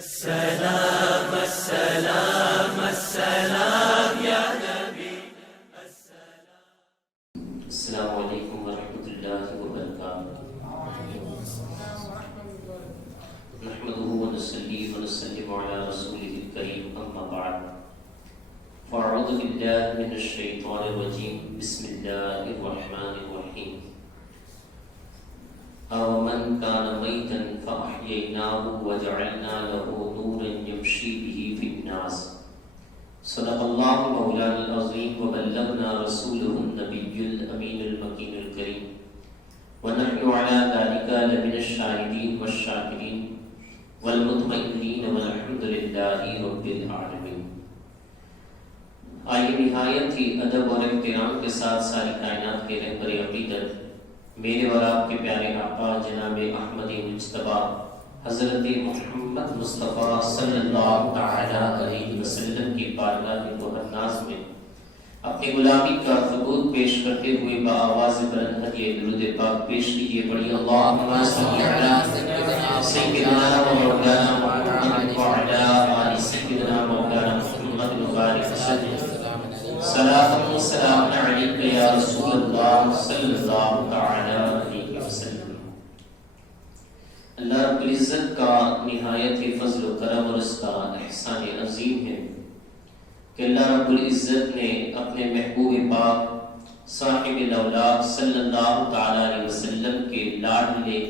السلام السلام السلام یا نبی السلام علیکم ورحمۃ اللہ وبرکاتہ نحمده ونصلي ونسلم على رسوله الكريم اما بعد فاعوذ باللہ من الشیطان الرجیم بسم اللہ الرحمن الرحیم أَوَمَنْ كَانَ مَيْتًا فَأَحْيَيْنَاهُ وَجَعَلْنَا لَهُ نُورًا يَمْشِي بِهِ فِي النَّاسِ صدق اللہ مولانا العظیم وبلغنا رسوله النبی الامین المکین الکریم ونحن على ذلك لمن الشاہدین والشاکرین والمطمئنین والحمد للہ رب العالمین۔ آئیے نہایت ہی ادب اور احترام کے ساتھ ساری کائنات کے رہبر عقیدت میرے اور آپ کے پیارے آقا جناب احمد مجتبی حضرت محمد مصطفیٰ صلی اللہ تعالی علیہ وسلم کی بارگاہ مقدس میں اپنی غلامی کا ثبوت پیش کرتے ہوئے بآواز بلند ہدیہ درود پاک پیش کیجیے۔ پڑھیے اللہم صلی علی سیدنا و مولانا محمد وعلی آل سیدنا مولانا محمد مبارک وسلم۔ سلام و سلام علیک یا رسول اللہ صلی اللہ تعالی علیہ وسلم۔ اللہ رب العزت کا نہایت فضل و کرم اور اس کا احسان عظیم ہے کہ اللہ رب العزت نے اپنے محبوب پاک صاحب الاولاق صلی اللہ تعالی علیہ وسلم کے لاڈلے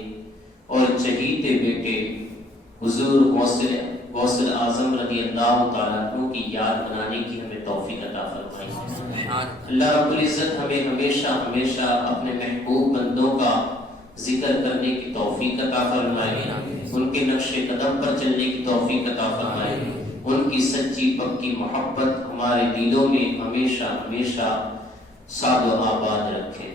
اور چہیتے بیٹے حضور غوث اعظم رضی اللہ تعالیٰ عنہ کی یاد بنانے کی ہمیں توفیق عطا فرمائی۔ اللہ رب العزت ہمیں ہمیشہ اپنے محبوب بندوں کا ذکر کرنے کی توفیق عطا فرمائے، ان کے نقش قدم پر چلنے کی توفیق عطا فرمائے، ان کی سچی پکی محبت ہمارے دلوں میں ہمیشہ ساد و آباد رکھے۔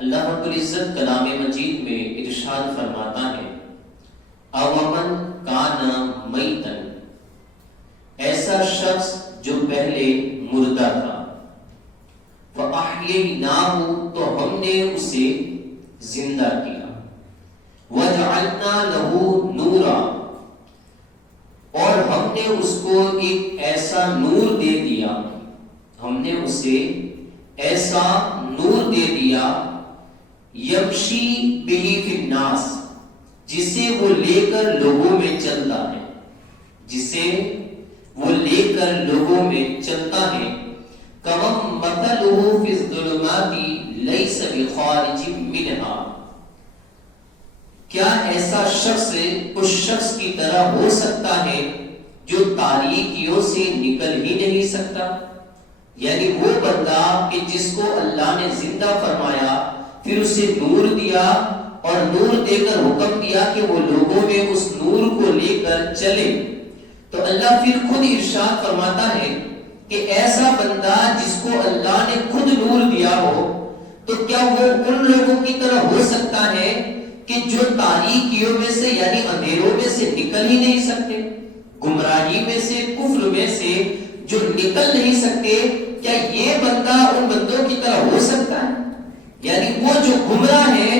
اللہ رب العزت کلام مجید میں ارشاد فرماتا ہے اومن کان میتن، ایسا شخص جو پہلے مردہ تھا، فَأَحْيَيْنَاهُ تو ہم نے اسے زندہ کیا، وَجَعَلْنَا لَهُ نُورًا اور ہم نے اس کو ایک ایسا نور دے دیا، ہم نے اسے ایسا نور دے دیا یمشی بہ فی الناس جسے وہ لے کر لوگوں میں چلتا ہے، جسے وہ لے کر لوگوں میں چلتا ہے۔ کَمَن مَثَلُهُ فِي الظُّلُمَاتِ لَيْسَ بِخَارِجٍ مِّنْهَا، کیا ایسا شخص اس شخص کی طرح ہو سکتا ہے جو تاریکیوں سے نکل ہی نہیں سکتا؟ یعنی وہ بندہ کہ جس کو اللہ نے زندہ فرمایا، پھر اسے نور دیا اور نور دے کر حکم دیا کہ وہ لوگوں میں اس نور کو لے کر چلے، تو اللہ پھر خود ارشاد فرماتا ہے کہ ایسا بندہ جس کو اللہ نے خود نور دیا ہو، تو کیا وہ ان لوگوں کی طرح ہو سکتا ہے کہ جو تاریکیوں میں سے یعنی اندھیروں میں سے نکل ہی نہیں سکتے، گمراہی میں سے کفر میں سے جو نکل نہیں سکتے، کیا یہ بندہ ان بندوں کی طرح ہو سکتا ہے؟ یعنی وہ جو گمراہ ہے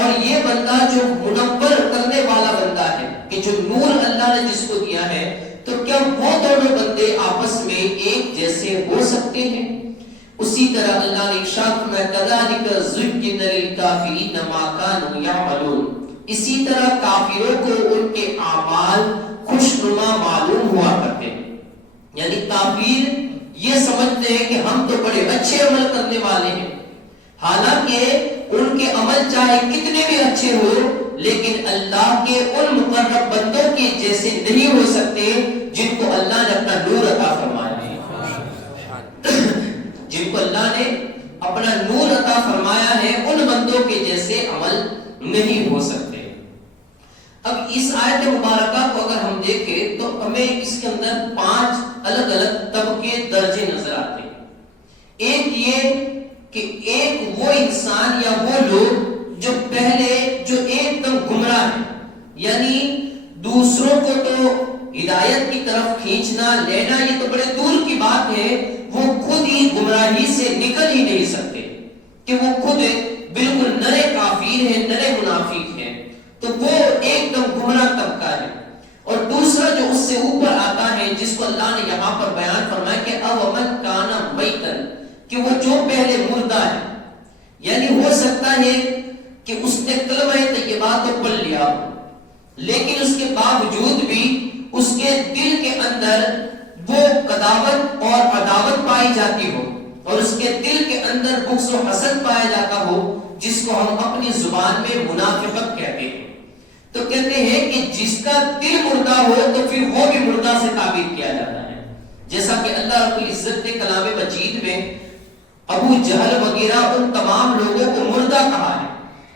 اور یہ بندہ جو منور کرنے والا بندہ ہے کہ جو نور اللہ نے جس کو دیا ہے، تو کیا وہ دونوں بندے آپس میں ایک جیسے ہو سکتے ہیں؟ اسی طرح اللہ نے ارشاد فرمایا کذالک زین للکافرین ما کانوا یعملون، اسی طرح کافروں کو ان کے اعمال خوشنما معلوم ہوا کرتے ہیں، یعنی کافر یہ سمجھتے ہیں کہ ہم تو بڑے اچھے عمل کرنے والے ہیں، حالانکہ ان کے عمل چاہے کتنے بھی اچھے ہو لیکن اللہ کے ان مقرب بندوں کے جیسے نہیں ہو سکتے جن کو اللہ نے اپنا نور عطا فرمایا ہے، جن کو اللہ نے اپنا نور عطا فرمایا ہے ان بندوں کے جیسے عمل نہیں ہو سکتے۔ اب اس آیت مبارکہ کو اگر ہم دیکھیں تو ہمیں اس کے اندر 5 الگ الگ طبقے درجے نظر آتے ہیں۔ ایک یہ کہ ایک وہ انسان یا وہ لوگ جو پہلے جو ایک دم گمراہ ہیں، یعنی دوسروں کو تو ہدایت کی طرف کھینچنا لینا یہ تو بڑے دور کی بات ہے، وہ خود ہی گمراہی سے نکل ہی نہیں سکتے کہ وہ خود بالکل نرے کافر ہیں، نرے منافق ہیں، تو وہ ایک دم گمراہ طبقہ ہے۔ جس کو اللہ نے یہاں پر بیان فرمایا کہ او من کانا میتن، کہ وہ جو پہلے مردہ ہے، یعنی ہو سکتا ہے کہ اس نے کلمہ طیبہ تو پڑھ لیا لیکن اس کے باوجود بھی اس کے دل کے اندر وہ قداوت اور عداوت پائی جاتی ہو اور اس کے دل کے اندر بغض و حسد پایا جاتا ہو، جس کو ہم اپنی زبان میں منافقت کہتے ہیں. تو کہتے ہیں کہ جس کا دل مردہ ہو تو پھر وہ بھی مردہ سے تعبیر کیا جاتا ہے، جیسا کہ اللہ رب العزت نے کلام مجید میں ابو جہل وغیرہ ان تمام لوگوں کو مردہ کہا ہے،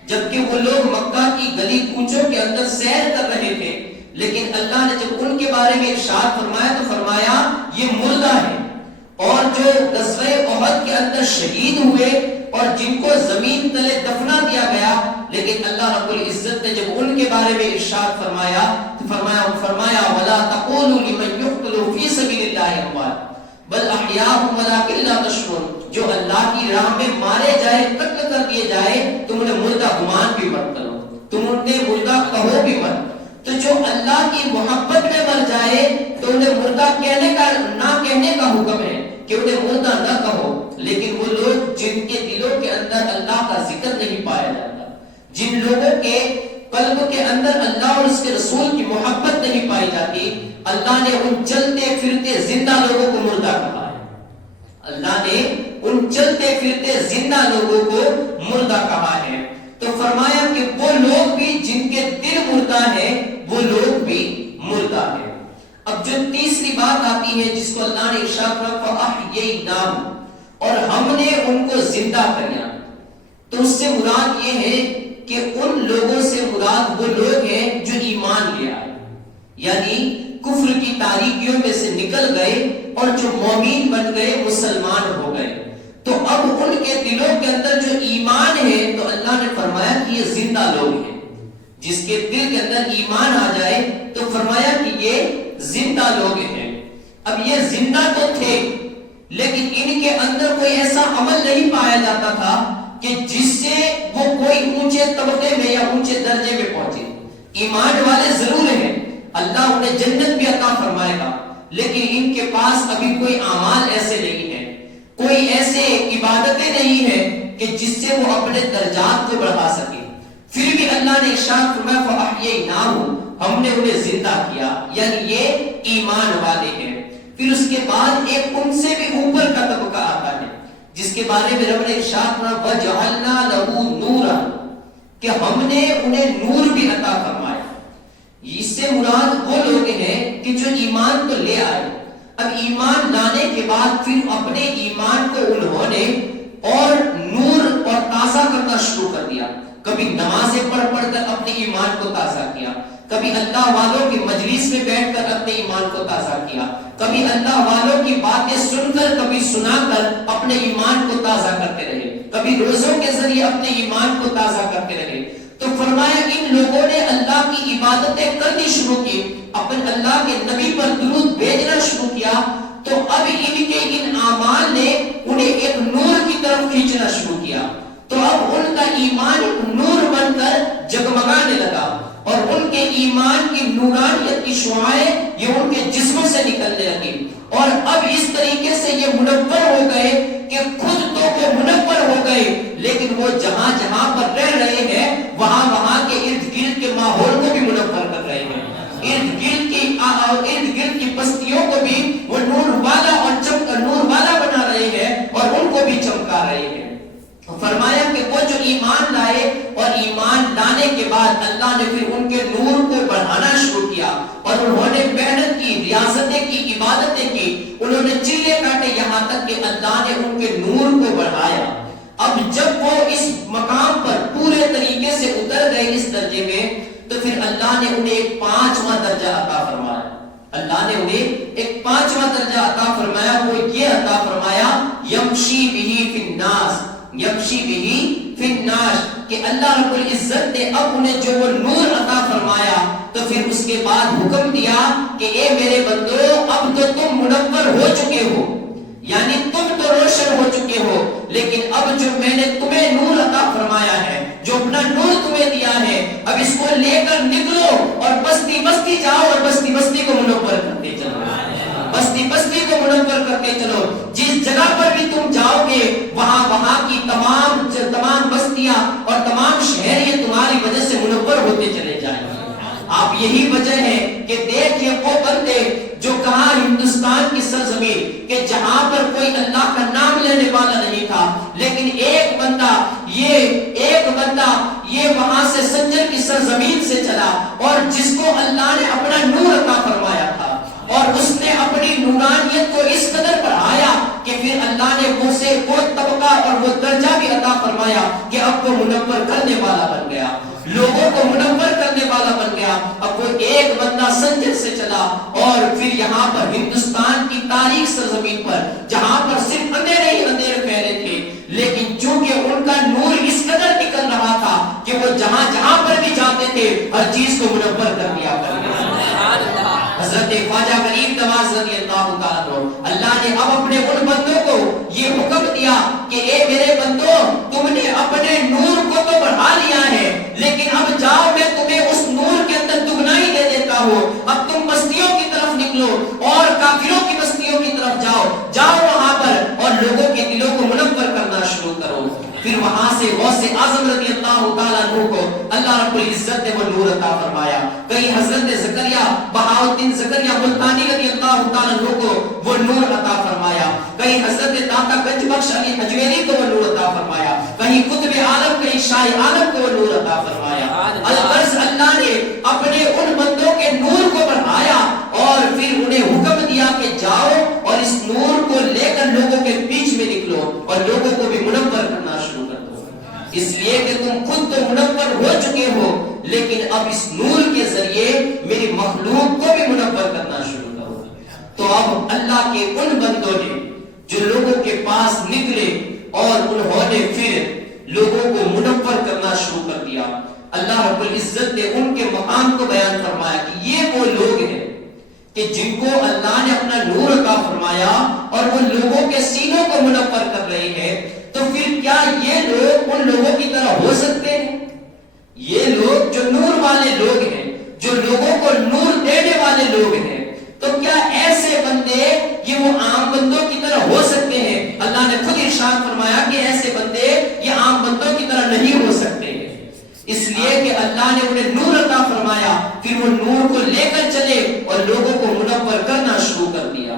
جبکہ وہ لوگ مکہ کی گلی کوچوں کے اندر سیر کر رہے تھے، لیکن اللہ نے جب ان کے بارے میں ارشاد فرمایا تو فرمایا یہ مردہ ہے. اور جو غزوہ احد کے اندر شہید ہوئے اور جن کو زمین تلے دفنا دیا گیا، لیکن اللہ رب العزت نے جب ان کے بارے میں ارشاد فرمایا تو فرمایا وَلَا تَقُولُوا لِمَنْ يُقْتَلُ فِي سَبِيلِ اللَّهِ أَمْوَاتٌ بَلْ أَحْيَاءٌ وَلَٰكِن لَّا تَشْعُرُونَ، جو اللہ کی راہ میں مارے جائے، قتل کر دیے جائے، تم انہیں مردہ گمان بھی مت کرو، تم انہیں مردہ کہو بھی مت. تو جو اللہ کی محبت میں مر جائے تو انہیں مردہ کہنے کا نہ کہنے کا حکم ہے کہ انہیں مردہ نہ کہو. لیکن وہ لوگ جن کے دلوں کے اندر اللہ کا ذکر نہیں پایا جاتا، جن لوگوں کے قلب کے اندر اللہ اور اس کے رسول کی محبت نہیں پائی جاتی، اللہ نے ان چلتے پھرتے زندہ لوگوں کو مردہ کہا ہے. اللہ نے ان چلتے پھرتے زندہ لوگوں کو مردہ کہا ہے. تو فرمایا کہ وہ لوگ بھی جن کے دل مردہ ہے وہ لوگ بھی مردہ ہے. اب جو تیسری بات آتی ہے جس کو اللہ نے ارشاد فرمایا فَأَحْيَيْنَاهُ، اور ہم نے ان کو زندہ کیا، تو اس سے مراد یہ ہے کہ ان لوگوں سے مراد وہ لوگ ہیں جو ایمان لے آئے، یعنی کفر کی تاریکیوں میں سے نکل گئے اور جو مومن بن گئے، مسلمان ہو گئے. تو اب ان کے دلوں کے اندر جو ایمان ہے تو اللہ نے فرمایا کہ یہ زندہ لوگ ہیں. جس کے دل کے اندر ایمان آ جائے تو فرمایا کہ یہ زندہ لوگ ہیں. اب یہ زندہ تو تھے لیکن ان کے اندر کوئی ایسا عمل نہیں پایا جاتا تھا کہ جس سے وہ کوئی اونچے طبقے میں یا اونچے درجے میں پہنچے. ایمان والے ضرور ہیں، اللہ انہیں جنت بھی عطا فرمائے گا، لیکن ان کے پاس ابھی کوئی اعمال ایسے نہیں ہیں، کوئی ایسے عبادتیں نہیں ہیں کہ جس سے وہ اپنے درجات کو بڑھا سکے. پھر بھی اللہ نے ارشاد فرمایا فَأَحْيَيْنَاهُ، ہم نے انہیں زندہ کیا، یعنی یہ ایمان والے ہیں. پھر اس کے بعد ایک ان سے بھی اوپر کا طبقہ آتا ہے جس کے بارے میں رب نے ارشاد فرمایا وَجَعَلْنَا لَهُ نُورًا، کہ ہم نے انہیں نور بھی عطا فرمایا. اس سے مراد وہ لوگ ہیں کہ جو ایمان تو لے آئے، اب ایمان لانے کے بعد پھر اپنے ایمان کو انہوں نے اور نور اور تازہ کرنا شروع کر دیا. کبھی نمازیں پڑھ پڑھ کر اپنے ایمان کو تازہ کیا، کبھی اللہ والوں کی مجلس میں بیٹھ کر اپنے ایمان کو تازہ کیا، کبھی اللہ والوں کی باتیں سن کر کبھی سنا کر اپنے ایمان کو تازہ کرتے رہے، کبھی روزوں کے ذریعے اپنے ایمان کو تازہ کرتے رہے. تو فرمایا ان لوگوں نے اللہ کی عبادتیں کرنی شروع کی، اپنے اللہ کے نبی پر درود بھیجنا شروع کیا، تو اب ان کے ان اعمال نے انہیں ایک نور کی طرف کھینچنا شروع کیا. تو اب ان کا ایمان نور بن کر جگمگانے لگا اور ان کے ایمان کی نورانیت کی شعاعیں یہ ان کے جسموں سے نکلنے لگی. اور اب اس طریقے سے یہ منور ہو گئے کہ خود تو وہ منور ہو گئے، لیکن وہ جہاں جہاں پر رہ رہے ہیں وہاں کے ارد گرد کے ماحول کو بھی منور کر رہے ہیں، ارد گرد کی بستیوں کو بھی وہ نور والا اور نور والا بنا رہے ہیں اور ان کو بھی چمکا رہے ہیں. فرمایا کہ وہ جو ایمان لائے اور ایمان لانے کے بعد اللہ نے پھر ان کے نور کو بڑھانا شروع کیا اور انہوں نے محنت کی، ریاضتیں کی، عبادتیں کی، انہوں نے چلے کاٹے، یہاں تک کہ اللہ نے ان کے نور کو بڑھایا. اب جب وہ اس مقام پر پورے طریقے سے اتر گئے اس درجے میں تو پھر اللہ نے انہیں ایک 5واں درجہ عطا فرمایا. اللہ نے انہیں ایک 5واں درجہ عطا فرمایا، وہ یہ عطا فرمایا یمشی بہ فی الناس، یمشی بہ فی الناس، کہ اللہ رب العزت نے اب انہیں جو وہ نور عطا فرمایا تو پھر اس کے بعد حکم دیا کہ اے میرے بندو اب تو تم منور ہو چکے ہو، یعنی تم تو روشن ہو چکے ہو، لیکن اب جو میں نے تمہیں نور عطا فرمایا ہے، جو اپنا نور تمہیں دیا ہے، اب اس کو لے کر نکلو اور بستی بستی جاؤ اور بستی بستی کو منور کرتے چلو. منور کرتے چلو. جس جگہ پر بھی تم جاؤ گے وہاں کی تمام بستیاں اور تمام شہر یہ تمہاری وجہ سے منور ہوتے چلے جائیں گے. آپ یہی وجہ ہے کہ دیکھیے وہ بندے جو کہا ہندوستان کی سرزمین کہ جہاں پر کوئی اللہ کا نام لینے والا نہیں تھا، لیکن ایک بندہ یہ وہاں سے سنجر کی سرزمین سے چلا اور جس کو اللہ نے اپنا نور عطا فرمایا تھا اور اس نے اپنی نورانیت کو اس قدر بڑھایا کہ پھر اللہ نے وہ طبقہ اور وہ درجہ بھی عطا فرمایا کہ اب وہ منور کرنے والا بن گیا، لوگوں کو منور کرنے والا بن گیا. اب وہ ایک بندہ سنجر سے چلا اور پھر یہاں پر ہندوستان کی تاریخ سرزمین پر جہاں پر صرف اندھیرے ہی اندھیرے پھیلے تھے، لیکن چونکہ ان کا نور اس قدر نکل رہا تھا کہ وہ جہاں پر بھی جاتے تھے ہر چیز کو منور کر دیا کرتے. حضرت خواجہ غریب نواز رضی اللہ تعالیٰ عنہ، اللہ نے اب اپنے ان بندوں کو یہ حکم دیا کہ اے میرے بندوں، تم نے اپنے نور کو تو بڑھا لیا ہے، لیکن اب جاؤ میں تمہیں اس نور کے اندر دگنائی دے دیتا ہوں. اب تم بستیوں کی طرف نکلو اور کافروں کی بستیوں کی طرف جاؤ وہاں پر اور لوگوں کے دلوں کو منور کرنا شروع کرو. پھر وہاں سے غوث اعظم رضی اللہ تعالیٰ عنہ کو اللہ رب العزت نے وہ نور عطا فرمایا. کہیں حضرت زکریا بہاؤالدین زکریا ملتانی رضی اللہ تعالیٰ عنہ کو وہ نور عطا فرمایا. کہیں حضرت داتا گنج بخش علی حجویری کو وہ نور عطا فرمایا. کہیں قطب عالم کہیں شاہ عالم کو وہ نور عطا فرمایا. الغرض اللہ نے اپنے ان بندوں کے نور کو بڑھایا اور پھر انہیں حکم دیا کہ جاؤ اور اس نور کو لے کر لوگوں کے بیچ میں نکلو اور لوگوں کو بھی منور کرنا شروع کر دو. اس لیے کہ تم خود تو منور ہو چکے ہو، لیکن اب اس نور کے ذریعے میری مخلوق کو بھی منور کرنا شروع کرو. تو اب اللہ کے ان بندوں نے جو لوگوں کے پاس نکلے اور انہوں نے پھر لوگوں کو منور کرنا شروع کر دیا. اللہ رب العزت نے ان کے مقام کو بیان فرمایا کہ یہ وہ لوگ ہیں کہ جن کو اللہ نے اپنا نور عطا فرمایا اور وہ لوگوں کے سینوں کو منور کر رہے ہیں. تو پھر کیا یہ لوگ ان لوگوں کی طرح ہو سکتے ہیں؟ یہ لوگ جو نور والے لوگ ہیں، جو لوگوں کو نور دینے والے لوگ ہیں، تو کیا ایسے بندے یہ وہ عام بندوں کی طرح ہو سکتے ہیں؟ اللہ نے خود ارشاد فرمایا کہ ایسے بندے یہ عام بندوں کی طرح نہیں ہو سکتے ہیں. اس لیے کہ اللہ نے انہیں نور عطا فرمایا، پھر وہ نور کو لے کر چلے اور لوگوں کو منور کرنا شروع کر دیا.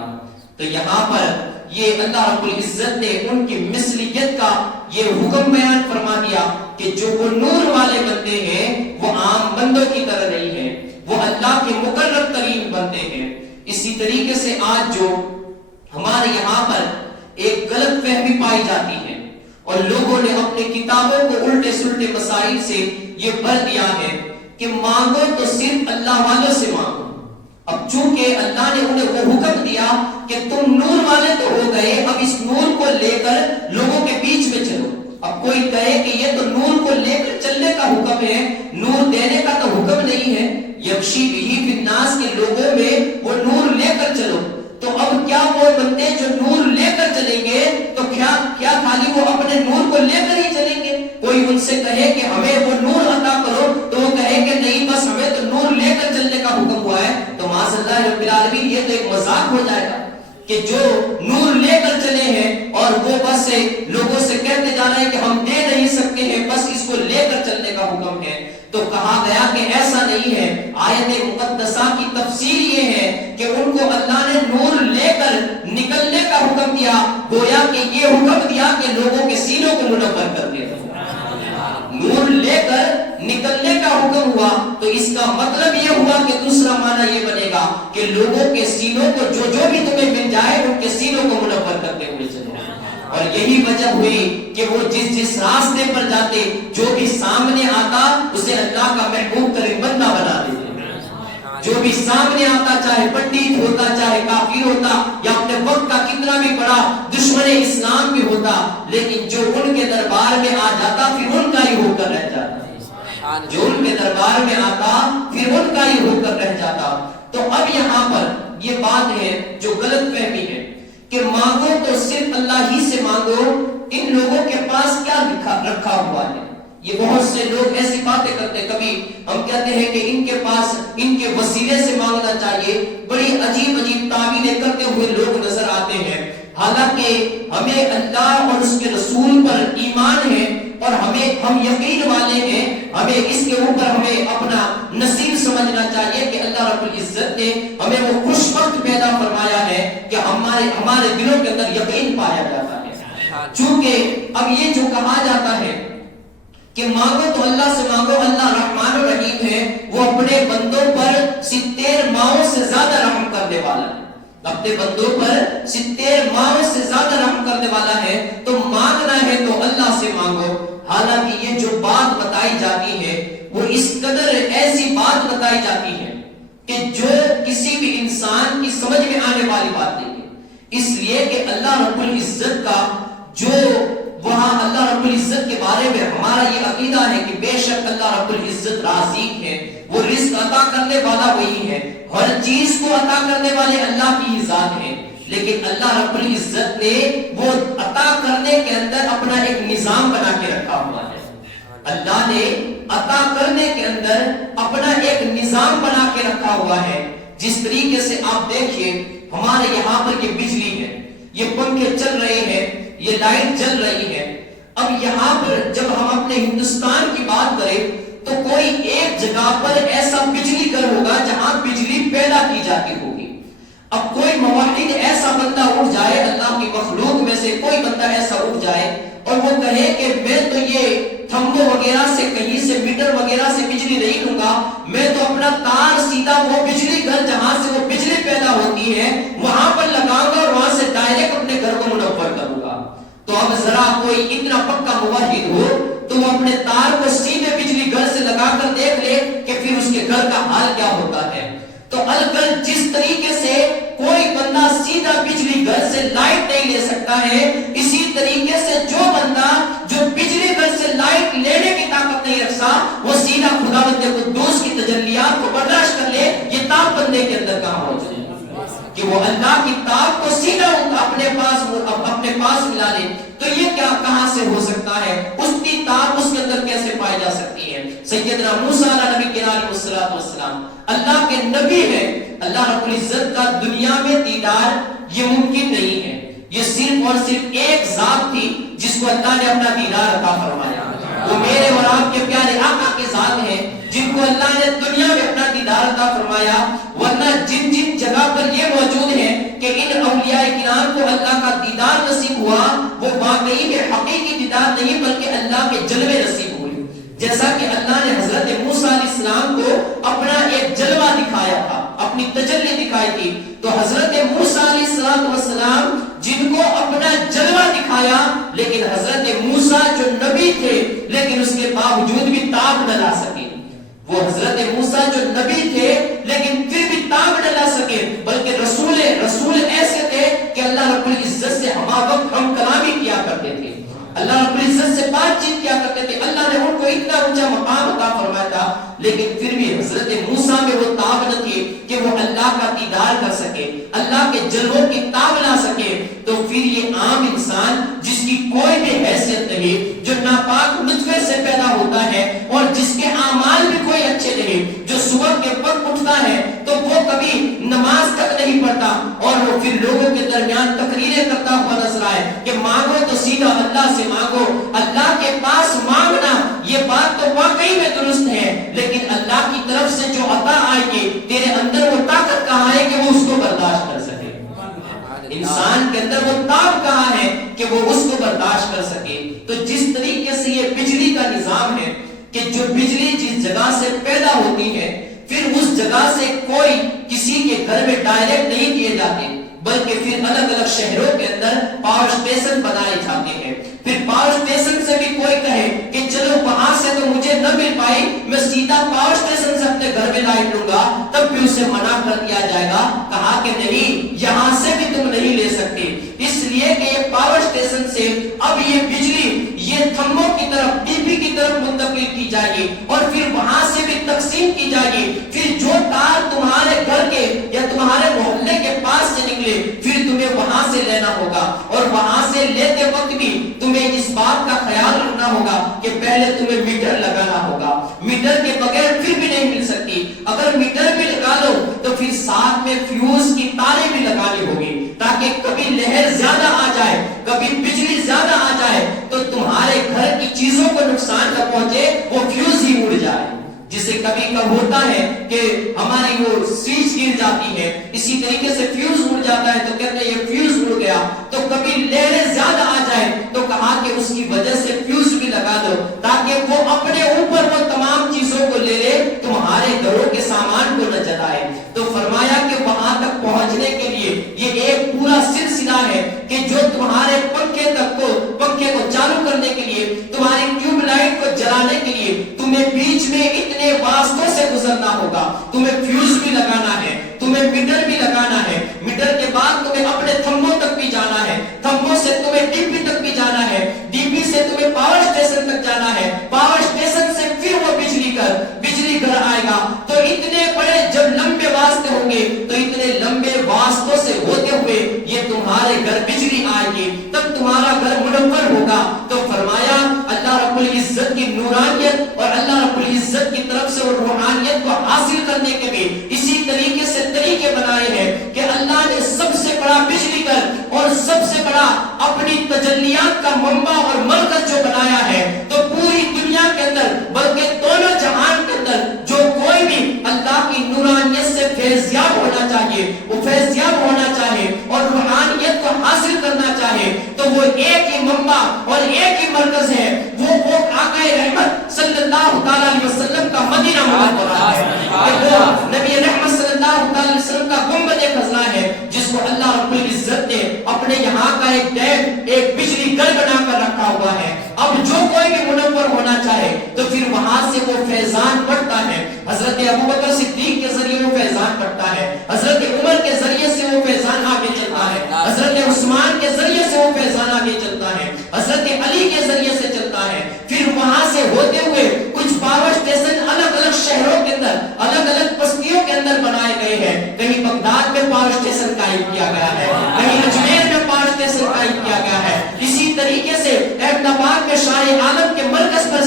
تو یہاں پر یہ اللہ رب العزت نے ان کی مثلیت کا یہ حکم بیان فرما دیا کہ جو وہ نور والے بندے ہیں وہ عام بندوں کی طرح نہیں ہیں، وہ اللہ کے مقرر ترین بندے ہیں. اسی طریقے سے آج جو ہمارے یہاں پر ایک غلط فہمی پائی جاتی ہے اور لوگوں نے اپنے کتابوں کو الٹے سلٹے مسائل سے یہ بھر دیا ہے کہ مانگو تو صرف اللہ والوں سے مانگو. اب چونکہ اللہ نے انہیں وہ حکم دیا کہ تم نور والے تو ہو گئے، اب اس نور کو لے کر لوگوں کے بیچ میں چلو. اب کوئی کہے کہ یہ تو نور کو لے کر چلنے کا حکم ہے، نور دینے کا تو حکم نہیں ہے. یمشی بہ فی الناس کے لوگوں میں وہ نور لے کر چلو. تو اب کیا وہ بندے جو نور لے کر چلیں گے تو کیا خالی وہ اپنے نور کو لے کر ہی چلیں گے؟ کوئی ان سے کہے کہ ہمیں وہ نور عطا کرو تو وہ کہے کہ نہیں بس ہمیں تو نور لے کر چلنے کا حکم ہوا ہے. تو معاذ اللہ رب العالمین یہ تو ایک مذاق ہو جائے گا کہ جو نور لے کر چلے ہیں اور وہ بس لوگوں سے کہتے جا رہے ہیں کہ ہم دے نہیں سکتے ہیں، بس اس کو لے کر چلنے کا حکم ہے. تو کہا گیا کہ ایسا نہیں ہے. آیت مقدسہ کی تفسیر یہ ہے کہ ان کو اللہ نے نور لے کر نکلنے کا حکم دیا، گویا کہ یہ حکم دیا کہ لوگوں کے سینوں کو منور کر دے. نور لے کر نکلنے کا حکم ہوا تو اس کا مطلب یہ ہوا کہ دوسرا معنی یہ بنے گا کہ لوگوں کے سینوں کو جو بھی تمہیں مل جائے ان کے سینوں کو منور کرتے ہوئے چلو. اور یہی وجہ ہوئی کہ وہ جس راستے پر جاتے جو بھی سامنے آتا اسے اللہ کا محبوب ترین بندہ بنا دیتے. جو بھی سامنے آتا چاہے پنڈت ہوتا چاہے کافر ہوتا یا اپنے وقت کا کتنا بھی بڑا دشمن اسلام بھی ہوتا، لیکن جو ان کے دربار میں آ جاتا پھر ان کا ہی ہو کر رہ جاتا. جو ان کے دربار میں آتا پھر ان کا ہی ہو کر رہ جاتا. تو اب یہاں پر یہ بات ہے جو غلط فہمی ہے کہ مانگو تو صرف اللہ ہی سے مانگو. ان لوگوں کے پاس کیا رکھا ہوا ہے؟ یہ بہت سے لوگ ایسی باتیں کرتے، کبھی ہم کہتے ہیں کہ ان کے پاس ان کے وسیلے سے مانگنا چاہیے، بڑی عجیب عجیب تعویلیں کرتے ہوئے لوگ نظر آتے ہیں، حالانکہ ہمیں اللہ اور اس کے رسول پر ایمان ہے اور ہم یقین والے ہیں، ہمیں اس کے اوپر ہمیں اپنا نصیب سمجھنا چاہیے کہ اللہ رب العزت نے ہمیں وہ خوش وقت پیدا فرمایا ہے کہ ہمارے دلوں کے اندر یقین پایا جاتا ہے۔ چونکہ اب یہ جو کہا جاتا ہے کہ مانگو تو اللہ سے مانگو، اللہ رحمان الرحیم ہے، وہ اپنے بندوں پر 70 ماہوں سے زیادہ رحم کرنے والا ہے، اپنے بندوں پر 70 ماہوں سے زیادہ رحم کرنے والا ہے، تو مانگنا ہے تو اللہ سے مانگو۔ حالانکہ یہ جو بات بتائی جاتی ہے وہ اس قدر ایسی بات بتائی جاتی ہے کہ جو کسی بھی انسان کی سمجھ میں آنے والی بات نہیں ہے، اس لیے کہ اللہ رب العزت کا جو وہاں اللہ رب العزت کے بارے میں ہمارا یہ عقیدہ ہے کہ بے شک اللہ رب العزت رازق ہے، وہ رزق عطا کرنے والا وہی ہے، ہر چیز کو عطا کرنے والے اللہ کی ذات ہے، لیکن اللہ رب العزت نے وہ عطا کرنے کے اندر اپنا ایک نظام بنا کے رکھا ہوا ہے۔ اللہ نے عطا کرنے کے اندر اپنا ایک نظام بنا کے رکھا ہوا ہے، جس طریقے سے آپ دیکھیے ہمارے یہاں پر یہ بجلی ہے، یہ پنکھے چل رہے ہیں، یہ لائٹ جل رہی ہے۔ اب یہاں پر جب ہم اپنے ہندوستان کی بات کریں تو کوئی ایک جگہ پر ایسا بجلی گھر ہوگا جہاں بجلی پیدا کی جاتی ہوگی۔ اب کوئی موحد ایسا بندہ اٹھ جائے، اللہ کی مخلوق میں سے کوئی بندہ ایسا اٹھ جائے اور وہ کہے کہ میں تو یہ تھمبو وغیرہ سے کہیں سے میٹر وغیرہ سے بجلی نہیں لوں گا، میں تو اپنا تار سیدھا وہ بجلی گھر جہاں سے وہ بجلی پیدا ہوتی ہے وہاں پر لگاؤں گا اور وہاں سے ڈائریکٹ اپنے گھر کو منور کروں گا۔ تو اب ذرا کوئی اتنا پکا موحد ہو تو وہ اپنے تار کو سیدھے بجلی گھر سے لگا کر دیکھ لے کہ پھر اس کے گھر کا حال کیا ہوتا ہے۔ تو اگر جس طریقے سے کوئی بندہ سیدھا بجلی گھر سے لائٹ نہیں لے سکتا ہے، اسی طریقے سے جو بندہ جو بجلی گھر سے لائٹ لینے کی طاقت نہیں رکھتا وہ سیدھا خداوند قدوس کی تجلیات کو برداشت کر لے، یہ طاقت بندے کے اندر کہاں موجود ہے کہ وہ اللہ کی طاقت کو سیدھا اپنے پاس ملا لے؟ تو یہ کیا کہاں سے ہو سکتا ہے؟ اس کی طاقت اس کے اندر کیسے پائی جا سکتی ہے؟ سیدنا موسیٰ علیہ نبی کے علیہ السلام اللہ کے نبی ہے، اللہ رب العزت کا دنیا میں دیدار یہ ممکن نہیں ہے، یہ صرف اور صرف ایک ذات تھی جس کو اللہ نے اپنا دیدار عطا فرمایا، وہ میرے اور آپ کے پیارے آقا کے ذات ہیں جن کو اللہ نے دنیا میں اپنا دیدار عطا فرمایا۔ ورنہ جن جن جگہ پر یہ موجود ہے کہ ان اولیاء کرام کو اللہ کا دیدار نصیب ہوا، وہ واقعی میں حقیقی دیدار نہیں بلکہ اللہ کے جلوے نصیب ہوئے، جیسا کہ اللہ نے حضرت موسیٰ علیہ السلام کو اپنا ایک جلوہ دکھایا تھا، اپنی تجلی دکھائی تھی۔ تو حضرت موسیٰ علیہ السلام جن کو اپنا جلوہ دکھایا، لیکن حضرت موسیٰ جو نبی تھے لیکن اس کے باوجود بھی تاب نہ لا سکے، وہ حضرت موسیٰ جو نبی تھے لیکن پھر بھی تاب نہ لا سکے، بلکہ رسول ایسے تھے کہ اللہ رب العزت سے ہما وقت ہم کلامی کیا کرتے تھے، اللہ رب العزت سے بات چیت کیا کرتے تھے، اللہ نے ان کو اتنا اونچا مقام عطا فرمایا تھا، لیکن پھر بھی حضرت موسیٰ میں وہ تاب نہ تھی کہ وہ اللہ کا دیدار کر سکے، اللہ کے جلووں کی تاب لا سکے۔ تو پھر یہ عام انسان جس کی کوئی بھی حیثیت نہیں، جو ناپاک نطفے سے پیدا ہوتا ہے اور جس کے اعمال بھی کوئی اچھے نہیں، جو صبح کے وقت اٹھتا ہے تو وہ کبھی نماز تک نہیں پڑھتا اور وہ پھر لوگوں کے درمیان تقریریں کرتا ہوا نظر آئے کہ مانگو تو سیدھا اللہ سے مانگو، اللہ کے پاس مانگنا یہ بات تو واقعی میں درست ہے، لیکن اللہ کی طرف سے جو عطا آئے گی تیرے اندر وہ طاقت کہاں ہے کہ وہ اس کو برداشت کر سکے؟ انسان کے اندر وہ طاقت کہاں ہے کہ وہ اس کو برداشت کر سکے؟ تو جس طریقے سے یہ بجلی کا نظام ہے کہ جو بجلی جس جگہ سے پیدا ہوتی ہے پھر اس جگہ سے کوئی کسی کے گھر میں ڈائریکٹ نہیں کیے جاتے، بلکہ پھر الگ الگ شہروں کے اندر پاور اسٹیشن بنائے جاتے ہیں، پھر پاور اسٹیشن سے بھی کوئی کہے کہ چلو وہاں سے تو مجھے نہ مل پائی، میں سیدھا پاور اسٹیشن سے اپنے گھر میں لائٹ لوں گا، تب بھی اسے منع کر دیا جائے گا، کہا کہ نہیں یہاں سے بھی تم نہیں لے سکتے، اس لیے کہ یہ پاور اسٹیشن سے اب یہ بجلی یہ تھمبوں کی طرف ٹی پی کی طرف منتقل کی جائے گی اور پھر وہاں سے بھی تقسیم کی جائے گی، پھر جو تار تمہارے گھر کے یا تمہارے محلے کے پاس سے نکلے پھر تمہیں وہاں سے لینا ہوگا، اور وہاں سے لیتے وقت بھی تمہیں اس بات کا خیال رکھنا ہوگا کہ پہلے تمہیں پھر ساتھ میں فیوز کی تاریں بھی لگانی ہوگی تاکہ کبھی لہر زیادہ آ جائے, کبھی بجلی زیادہ آ جائے تو تمہارے گھر کی چیزوں کو نقصان نہ پہنچے, وہ فیوز ہی اڑ جائے. جسے کبھی کب ہوتا ہے کہ ہماری وہ سوئچ گر جاتی ہے, اسی طریقے سے فیوز اڑ جاتا ہے تو کہتے ہیں یہ فیوز اڑ گیا. تو کبھی لہریں زیادہ آ جائے تو کہا کہ اس کی وجہ سے فیوز بھی لگا دو تاکہ وہ اپنے اوپر وہ تمام چیزوں کو لے لے, تمہارے گھروں کے سامان کو نہ جلائے. تو فرمایا کہ وہاں تک پہنچنے کے لیے یہ ایک پورا سلسلہ ہے کہ جو تمہارے پنکھے کو چالو کرنے کے لیے, تمہاری ٹیوب لائٹ کو جلانے کے لیے تمہیں بیچ میں اتنے واسطوں سے گزرنا ہوگا. تمہیں فیوز بھی لگانا ہے, تمہیں میٹر بھی لگانا ہے, میٹر کے بعد تمہیں اپنے تھمبوں تک بھی جانا ہے, تھمبوں سے تمہیں ڈی پی تک بھی جانا ہے, ڈی پی سے تمہیں پاور اسٹیشن تک جانا ہے, پاور اسٹیشن سے پھر وہ بجلی گھر آئے گا. تو اتنے بڑے جب لمبے واسطے ہوں گے تو اتنے لمبے واسطوں سے ہوتے ہوئے یہ تمہارے گھر بجلی آئے گی, تب تمہارا گھر منور ہوگا. تو فرمایا اللہ رب العزت کی نورانیت اور اللہ رب العزت کی طرف سے روحانیت کو حاصل کرنے کے بھی اسی طریقے سے طریقے بنائے ہیں کہ اللہ نے سب سے بڑا بجلی گھر اور سب سے بڑا اپنی تجلیات کا منبع اور مرکز جو بنایا ہے. تو پوری دنیا کے اندر بلکہ دونوں جہان کے اندر جو کوئی بھی اللہ کی نورانیت سے فیضیاب ہونا چاہیے, وہ فیضیاب ہونا چاہے اور روحانیت کو حاصل کرنا چاہے تو وہ ایک ہی منبع اور ایک ہی مرکز ہے, وہ آقا رحمت صلی اللہ تعالی علیہ وسلم کا مدینہ منورہ ہے. وہ نبی رحمت صلی اللہ تعالی علیہ وسلم کا گنبد خزرہ ہے جس کو اللہ رب العزت نے اپنے یہاں کا ایک ڈیم, ایک بجلی گھر بنا کر رکھا ہوا ہے. اب جو کوئی بھی منور ہونا چاہے تو پھر وہاں سے وہ فیضان پڑتا ہے. حضرت ابوبکر صدیق کے ذریعے وہ فیضان پڑتا ہے, حضرت عمر کے ذریعے سے وہ فیضان آگے چلتا ہے, حضرت عثمان کے ذریعے سے وہ فیضان آگے چلتا ہے, حضرت علی کے ذریعے سے چلتا ہے. پھر وہاں سے ہوتے ہوئے کچھ پاور اسٹیشن الگ الگ شہروں کے اندر, الگ الگ بستیوں کے اندر بنائے گئے ہیں. کہیں بغداد میں پاور اسٹیشن قائم کیا گیا ہے, کہیں اجمیر میں پاور اسٹیشن قائم کیا گیا ہے. اسی طریقے سے احمد آباد میں شاہ عالم کے مرکز پر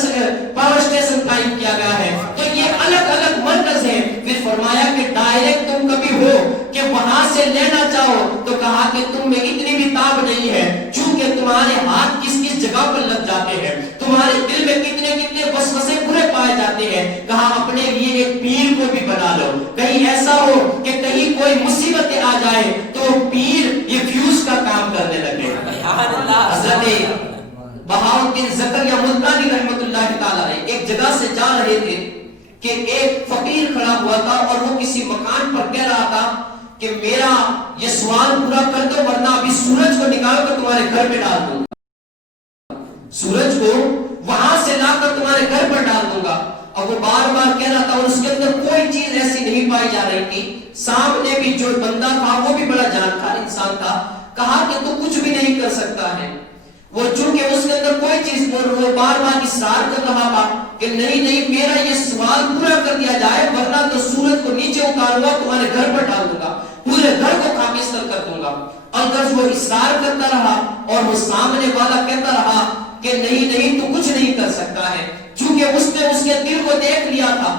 پاور اسٹیشن قائم کیا گیا ہے. تو یہ الگ الگ مرکز ہیں. پھر فرمایا کہ ڈائریکٹ تم کبھی ہو کہ وہاں سے لینا چاہو تو کہا کہ تم میں اتنی بھی تاب نہیں ہے, چونکہ تمہارے ہاتھ کس کس جگہ پر لگ جاتے ہیں, تمہارے دل میں کتنے کتنے وسوسے برے پائے جاتے ہیں. کہا اپنے لیے ایک پیر کو بھی بنا لو, کہیں ایسا ہو کہ کہیں کوئی مصیبتیں آ جائے تو پیر یہ فیوز کا کام کرنے لگے. حضرت بہاؤالدین زکریا ملتانی رحمت اللہ تعالی علیہ ایک جگہ سے جا رہے تھے کہ ایک فقیر کھڑا ہوا تھا اور وہ کسی مکان پر کہہ رہا تھا کہ میرا یہ سوال پورا کر دو ورنہ ابھی سورج کو نکال کر تمہارے گھر پہ ڈال دوں گا, سورج کو وہاں سے لا کر تمہارے گھر پر ڈال دوں گا. اب وہ بار بار کہہ رہا تھا اور اس کے اندر کوئی چیز ایسی نہیں پائی جا رہی تھی. سامنے بھی جو بندہ تھا وہ بھی بڑا جانکار انسان تھا. کہا کہ تو کچھ بھی نہیں کر سکتا ہے. وہ چونکہ اس کے اندر کوئی چیز, وہ بار بار اصرار کر رہا تھا کہ نہیں میرا یہ سوال پورا کر دیا جائے ورنہ تو سورج کو نیچے اتاروں گا, تمہارے گھر پر ڈال دوں گا, پورے گھر کو خاکستر کر دوں گا. اگر وہ اصرار کرتا رہا اور وہ سامنے والا کہتا رہا کہ نہیں تو کچھ نہیں کر سکتا ہے, چونکہ اس نے اس کے دل کو دیکھ لیا تھا